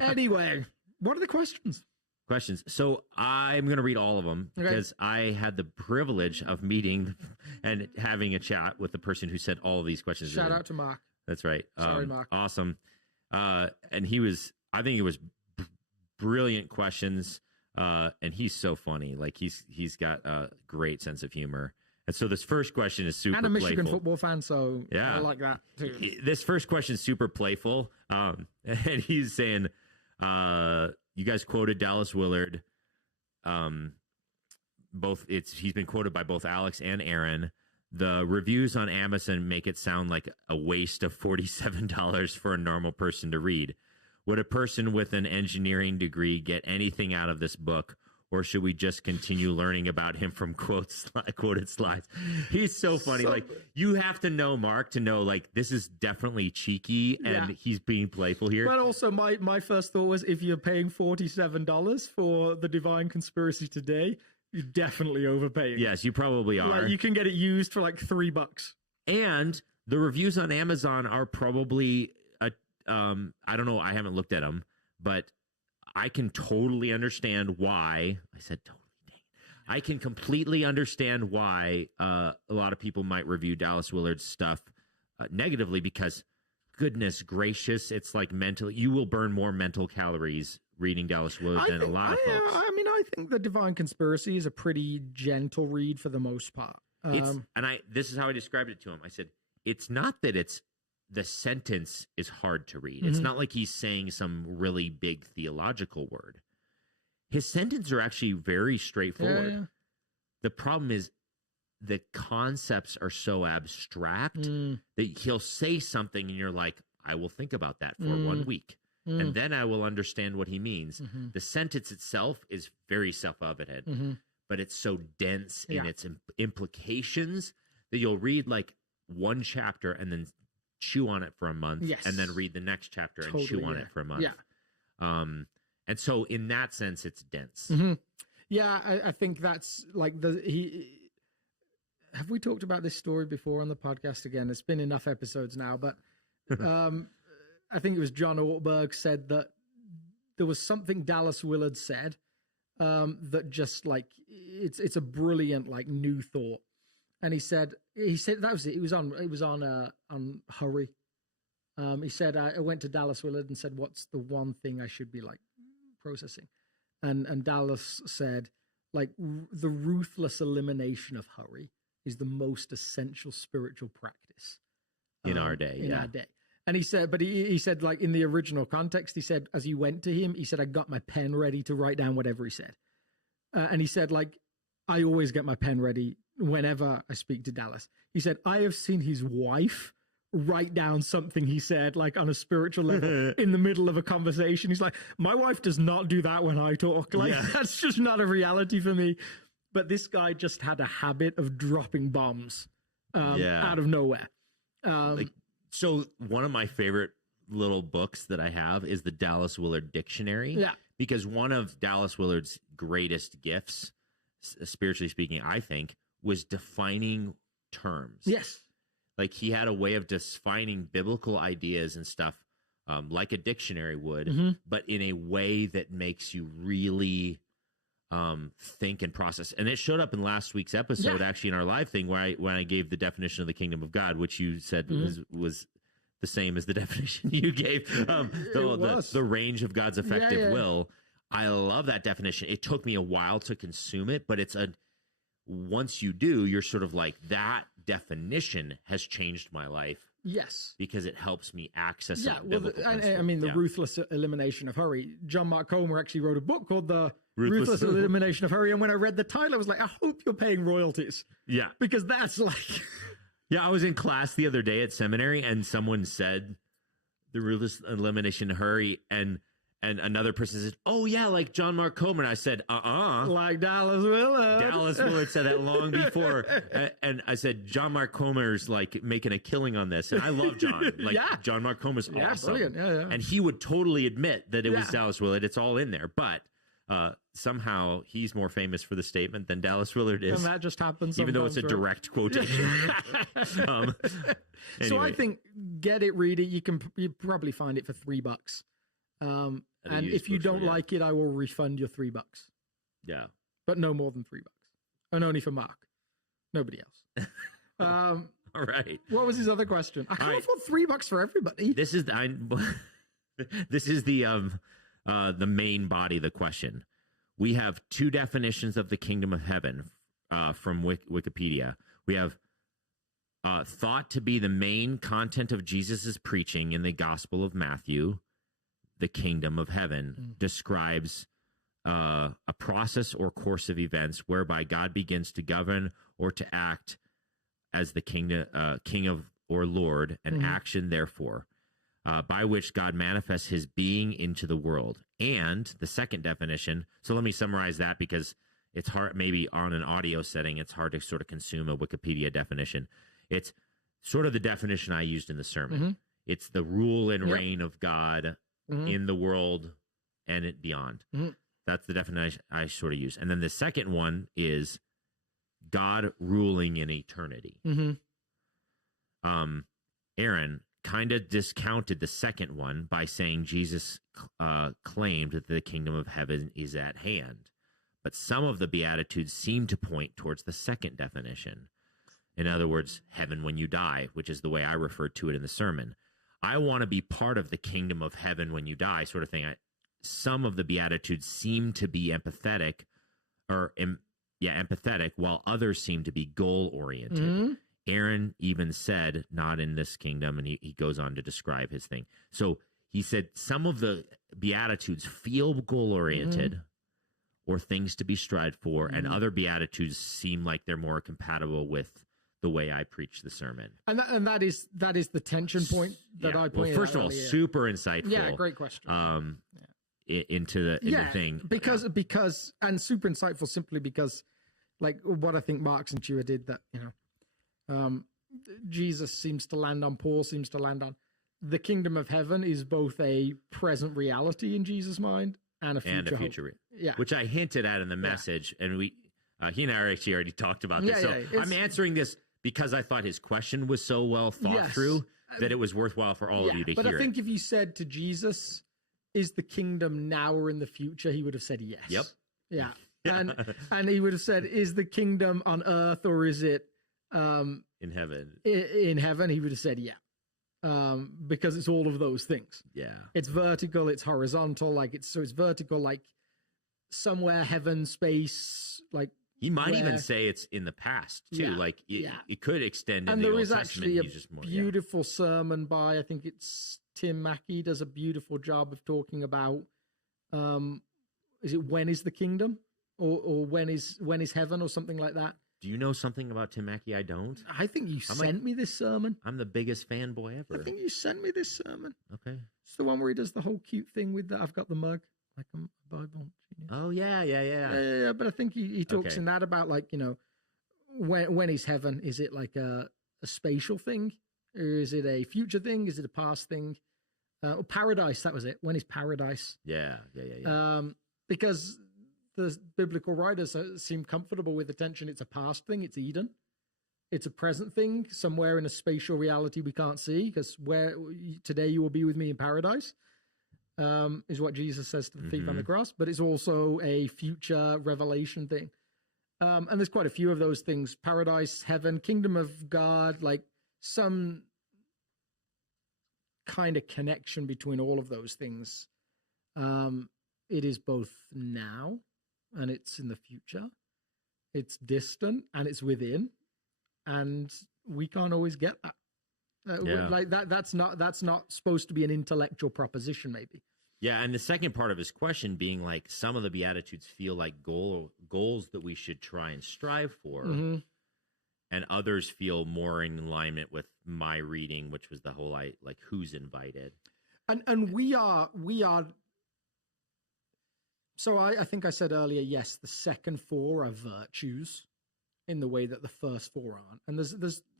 Anyway, what are the questions? So I'm going to read all of them because I had the privilege of meeting and having a chat with the person who sent all of these questions. Shout out to Mark. That's right. Sorry, Mark. Awesome. And I think it was brilliant questions. And he's so funny. Like he's got a great sense of humor. And so this first question is super playful. And a Michigan football fan, so yeah. I like that too. This first question is super playful. And he's saying, you guys quoted Dallas Willard. He's been quoted by both Alex and Aaron. The reviews on Amazon make it sound like a waste of $47 for a normal person to read. Would a person with an engineering degree get anything out of this book, or should we just continue learning about him from quoted slides? He's so funny. Like, you have to know Mark to know, like, this is definitely cheeky and he's being playful here. But also my first thought was, if you're paying $47 for The Divine Conspiracy Today, you're definitely overpaying. Yes, you probably are. Like, you can get it used for like $3. And the reviews on Amazon are probably, I don't know, I haven't looked at them, but I can totally understand why. I said totally. Dang. I can completely understand why a lot of people might review Dallas Willard's stuff negatively, because goodness gracious, it's like you will burn more mental calories reading Dallas Willard than a lot of folks. I think The Divine Conspiracy is a pretty gentle read for the most part. This is how I described it to him. I said, it's not that the sentence is hard to read. It's not like he's saying some really big theological word. His sentences are actually very straightforward. Yeah. The problem is the concepts are so abstract that he'll say something and you're like, I will think about that for 1 week. And then I will understand what he means. The sentence itself is very self-evident, but it's so dense in its implications that you'll read like one chapter and then chew on it for a month, and then read the next chapter and chew on it for a month. Yeah. And so in that sense, it's dense. Yeah, I think that's like have we talked about this story before on the podcast? Again, it's been enough episodes now, but I think it was John Ortberg said that there was something Dallas Willard said that just like, it's a brilliant like new thought. And he said that was it. It was on Hurry. He said, I went to Dallas Willard and said, what's the one thing I should be like processing. And Dallas said, like, the ruthless elimination of hurry is the most essential spiritual practice in our day. In our day. And he said, but he said, like, in the original context, he said, as he went to him, he said, I got my pen ready to write down whatever he said. And he said, like, I always get my pen ready whenever I speak to Dallas. He said, I have seen his wife write down something he said, like, on a spiritual level in the middle of a conversation. He's like, my wife does not do that when I talk. Like, that's just not a reality for me. But this guy just had a habit of dropping bombs out of nowhere. So one of my favorite little books that I have is the Dallas Willard Dictionary. Yeah. Because one of Dallas Willard's greatest gifts, spiritually speaking, I think, was defining terms. Yes. Like, he had a way of defining biblical ideas and stuff like a dictionary would, but in a way that makes you really think and process. And it showed up in last week's episode, actually, in our live thing, where when I gave the definition of the kingdom of God, which you said was the same as the definition you gave, the range of God's effective will. I love that definition. It took me a while to consume it, but once you do, you're sort of like, that definition has changed my life. Yes. Because it helps me access the ruthless elimination of hurry. John Mark Comer actually wrote a book called The Ruthless Elimination of Hurry. And when I read the title, I was like, I hope you're paying royalties. Yeah. Because that's like... Yeah, I was in class the other day at seminary, and someone said the ruthless elimination of hurry, and another person said, oh, yeah, like John Mark Comer. And I said, like Dallas Willard. Dallas Willard said that long before. And I said, John Mark Comer's like making a killing on this. And I love John. Like, John Mark Comer's awesome. Brilliant. Yeah. And he would totally admit that it was Dallas Willard. It's all in there. But somehow he's more famous for the statement than Dallas Willard is. And that just happens even though it's a direct quotation. Anyway. So I think, get it, read it. You probably find it for $3. And if you don't like it, I will refund your $3. Yeah. But no more than $3. And only for Mark. Nobody else. All right. What was his other question? I can't afford $3 for everybody. This is the main body of the question. We have two definitions of the kingdom of heaven from Wikipedia. We have thought to be the main content of Jesus's preaching in the Gospel of Matthew. The kingdom of heaven describes a process or course of events whereby God begins to govern or to act as the king of or Lord, and action, therefore, by which God manifests his being into the world. And the second definition, so let me summarize that because it's hard, maybe on an audio setting, it's hard to sort of consume a Wikipedia definition. It's sort of the definition I used in the sermon. It's the rule and reign of God in the world and beyond. That's the definition I sort of use. And then the second one is God ruling in eternity. Aaron kind of discounted the second one by saying Jesus claimed that the kingdom of heaven is at hand. But some of the Beatitudes seem to point towards the second definition. In other words, heaven when you die, which is the way I referred to it in the sermon. I want to be part of the kingdom of heaven when you die, sort of thing. Some of the Beatitudes seem to be empathetic, while others seem to be goal-oriented. Aaron even said, not in this kingdom, and he goes on to describe his thing. So he said some of the Beatitudes feel goal-oriented or things to be strived for, and other Beatitudes seem like they're more compatible with the way I preach the sermon. And that is the tension point that I pointed out. First of all, super insightful. Yeah, great question. Into the thing. Because and super insightful simply because, like, what I think Mark and Chua did, that, Jesus seems to land on, Paul seems to land on. The kingdom of heaven is both a present reality in Jesus' mind and a future hope. Which I hinted at in the message, and he and I actually already talked about this. I'm answering this because I thought his question was so well thought through that it was worthwhile for all of you to hear. But I think if you said to Jesus, is the kingdom now or in the future, he would have said yes. Yep. Yeah. And he would have said, is the kingdom on earth or is it in heaven? In heaven, he would have said, because it's all of those things. Yeah. It's vertical, it's horizontal, like it's vertical, like somewhere heaven, space, like He might even say it's in the past too. Yeah, Like yeah. it could extend. And in the there Old is Testament, actually a he's just more, beautiful sermon by, I think it's Tim Mackey, does a beautiful job of talking about, is it When is the Kingdom? Or when is heaven or something like that? Do you know something about Tim Mackey? I don't. I think you sent me this sermon. I'm the biggest fanboy ever. I think you sent me this sermon. Okay. It's the one where he does the whole cute thing with that. I've got the mug, like a Bible. Oh yeah. Yeah. But I think he talks in that about, like, you know, when is heaven? Is it like a spatial thing, or is it a future thing? Is it a past thing? Or paradise? That was it. When is paradise? Yeah. Because the biblical writers seem comfortable with the tension. It's a past thing. It's Eden. It's a present thing somewhere in a spatial reality we can't see, because where today you will be with me in paradise, is what Jesus says to the thief on the cross. But it's also a future revelation thing. And there's quite a few of those things: paradise, heaven, kingdom of God, like some kind of connection between all of those things. It is both now and it's in the future. It's distant and it's within, and we can't always get that. Like that's not supposed to be an intellectual proposition, maybe. Yeah, and the second part of his question being, like, some of the Beatitudes feel like goals that we should try and strive for, and others feel more in alignment with my reading, which was the whole like who's invited. And we are. So I think I said earlier, yes, the second four are virtues in the way that the first four aren't. And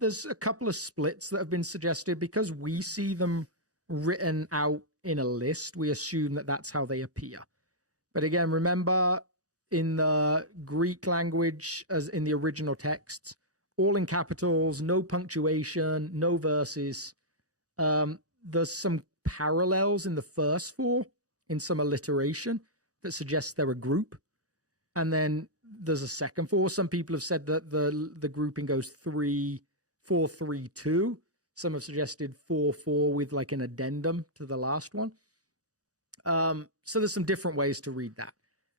there's a couple of splits that have been suggested because we see them written out in a list. We assume that that's how they appear. But again, remember, in the Greek language, as in the original texts, all in capitals, no punctuation, no verses. There's some parallels in the first four in some alliteration that suggests they're a group. And then there's a second four. Some people have said that the grouping goes 3, 4, 3, 2. Some have suggested 4, 4 with like an addendum to the last one. So there's some different ways to read that.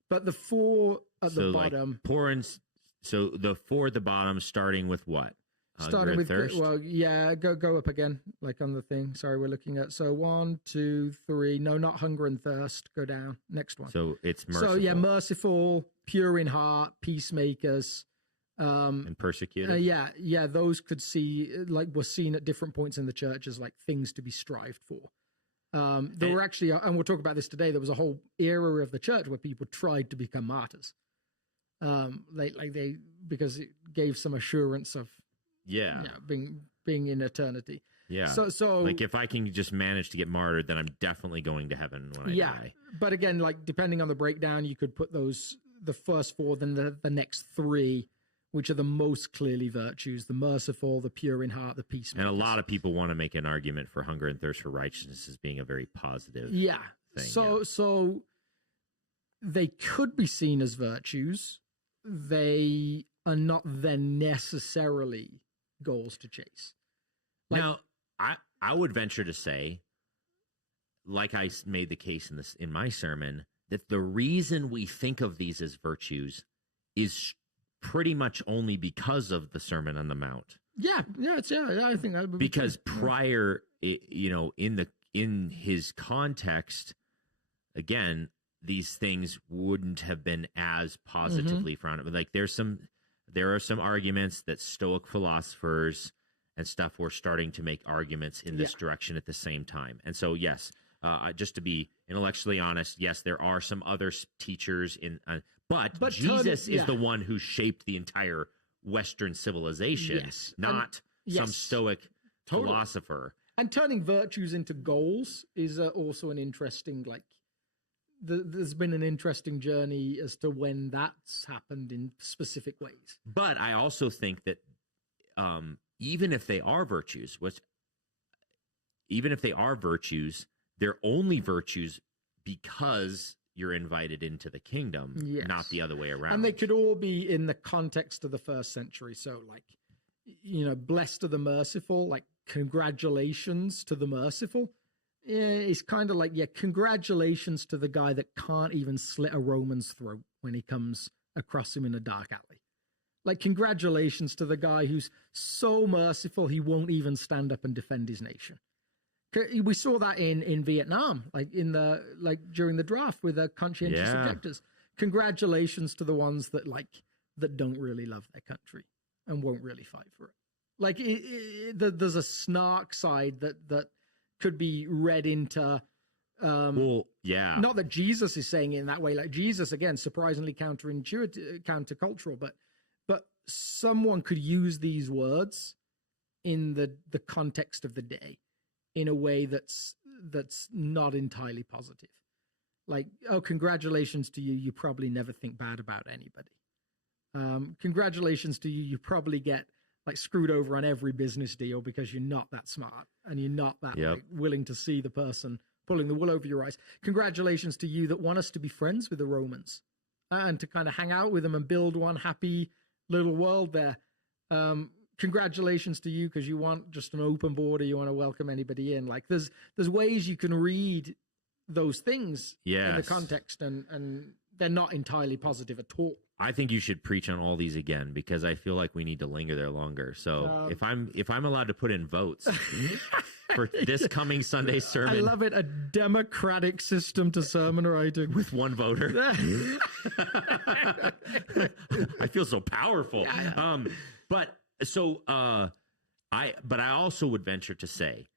But the four at the bottom. So the four at the bottom, starting with what? Starting with thirst? Well, yeah, go up again, like on the thing. Sorry, we're looking at 1, 2, 3. No, not hunger and thirst. Go down. Next one. So it's merciful. So yeah, merciful, pure in heart, peacemakers, and persecuted. Yeah. Those could were seen at different points in the church as like things to be strived for. There were actually, and we'll talk about this today, there was a whole era of the church where people tried to become martyrs. Because it gave some assurance of being in eternity. Yeah. So like, if I can just manage to get martyred, then I'm definitely going to heaven when I die. But again, like, depending on the breakdown, you could put the first four, then the next three, which are the most clearly virtues: the merciful, the pure in heart, the peacemaker. And a lot of people want to make an argument for hunger and thirst for righteousness as being a very positive thing. So they could be seen as virtues. They are not then necessarily goals to chase. Now, I would venture to say, like I made the case in my sermon, that the reason we think of these as virtues is pretty much only because of the Sermon on the Mount. I think that would be because prior, in his context, again, these things wouldn't have been as positively frowned upon. Like, there are some arguments that Stoic philosophers and stuff were starting to make arguments in this direction at the same time. And so, yes, just to be intellectually honest, yes, there are some other teachers but Jesus is the one who shaped the entire Western civilization, not some Stoic philosopher. And turning virtues into goals is also an interesting, there's been an interesting journey as to when that's happened in specific ways. But I also think that even if they are virtues, they're only virtues because you're invited into the kingdom, not the other way around. And they could all be in the context of the first century. So, blessed are the merciful, like congratulations to the merciful. It's kind of like, congratulations to the guy that can't even slit a Roman's throat when he comes across him in a dark alley. Like, congratulations to the guy who's so merciful he won't even stand up and defend his nation. We saw that in Vietnam, during the draft with the conscientious objectors. Congratulations to the ones that don't really love their country and won't really fight for it. Like, there's a snark side that could be read into. Not that Jesus is saying it in that way. Like, Jesus, again, surprisingly countercultural, but someone could use these words in the context of the day in a way that's not entirely positive. Like, oh, congratulations to you. You probably never think bad about anybody. Congratulations to you. You probably get screwed over on every business deal because you're not that smart and you're not that willing to see the person pulling the wool over your eyes. Congratulations to you that want us to be friends with the Romans and to kind of hang out with them and build one happy little world there. Congratulations to you because you want just an open border. You want to welcome anybody in. Like, there's ways you can read those things in the context, and they're not entirely positive at all. I think you should preach on all these again because I feel like we need to linger there longer. So if I'm allowed to put in votes for this coming Sunday sermon, I love it. A democratic system to sermon writing with one voter. I feel so powerful. But I also would venture to say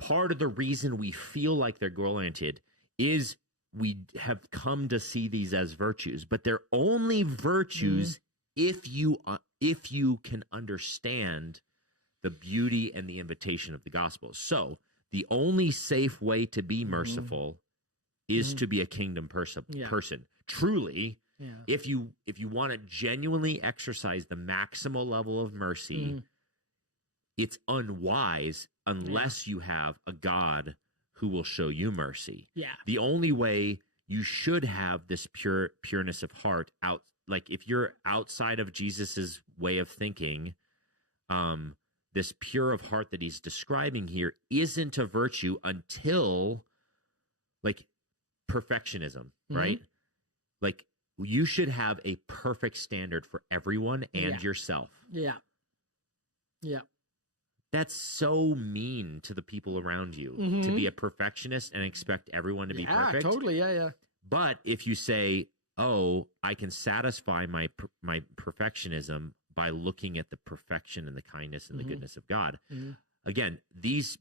part of the reason we feel like they're goal-oriented is we have come to see these as virtues, but they're only virtues if you can understand the beauty and the invitation of the gospel. So the only safe way to be merciful is to be a kingdom person. Truly, if you want to genuinely exercise the maximal level of mercy, it's unwise unless you have a God who will show you mercy. The only way you should have this pureness of heart out, like if you're outside of Jesus's way of thinking, this pure of heart that he's describing here isn't a virtue until like perfectionism, right? Like you should have a perfect standard for everyone and yourself. That's so mean to the people around you to be a perfectionist and expect everyone to be perfect. Totally. But if you say, "Oh, I can satisfy my perfectionism by looking at the perfection and the kindness and the goodness of God," again, these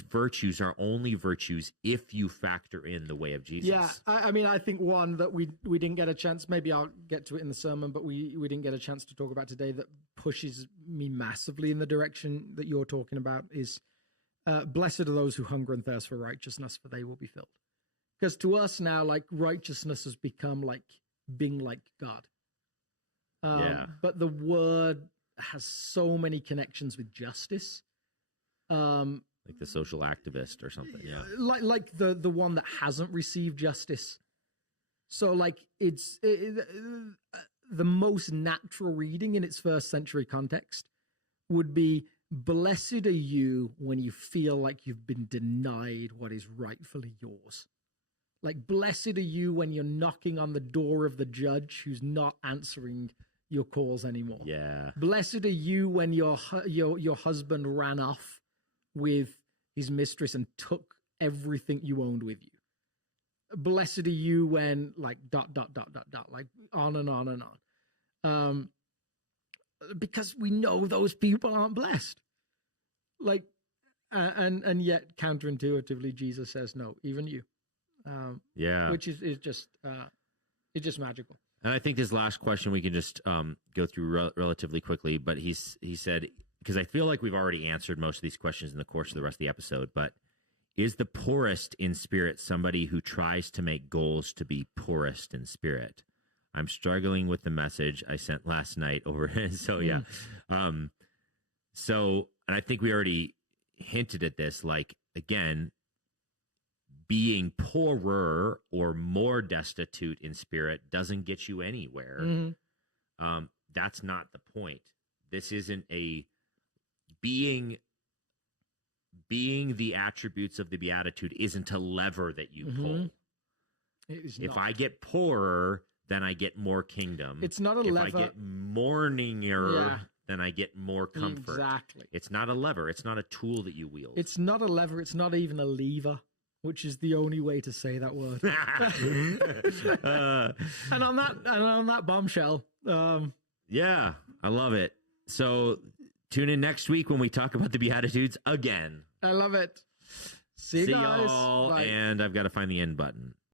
virtues are only virtues if you factor in the way of Jesus. Yeah, I mean, I think one that we didn't get a chance, maybe I'll get to it in the sermon, but we didn't get a chance to talk about today that pushes me massively in the direction that you're talking about is blessed are those who hunger and thirst for righteousness, for they will be filled. Because to us now, like, righteousness has become like being like God. But the word has so many connections with justice. Like the social activist or something, like the one that hasn't received justice. So like the most natural reading in its first century context would be, blessed are you when you feel like you've been denied what is rightfully yours. Like, blessed are you when you're knocking on the door of the judge who's not answering your calls anymore. Blessed are you when your husband ran off with his mistress and took everything you owned with you. Blessed are you when like ... like on and on and on. Because we know those people aren't blessed. Like, and yet counterintuitively, Jesus says, no, even you. Which is just, it's just magical. And I think this last question we can just go through relatively quickly, but he said, because I feel like we've already answered most of these questions in the course of the rest of the episode, but is the poorest in spirit somebody who tries to make goals to be poorest in spirit? I'm struggling with the message I sent last night over. So, and I think we already hinted at this, like, again, being poorer or more destitute in spirit doesn't get you anywhere. That's not the point. This isn't a being the attributes of the Beatitude isn't a lever that you pull. It is If not. I get poorer, then I get more kingdom. It's not a if lever. I get mourninger, then I get more comfort. Exactly. It's not a lever. It's not a tool that you wield. It's not a lever. It's not even a lever, which is the only way to say that word. And on that bombshell. Yeah, I love it. So tune in next week when we talk about the Beatitudes again. I love it. See you guys. y'all. Bye. And I've got to find the end button.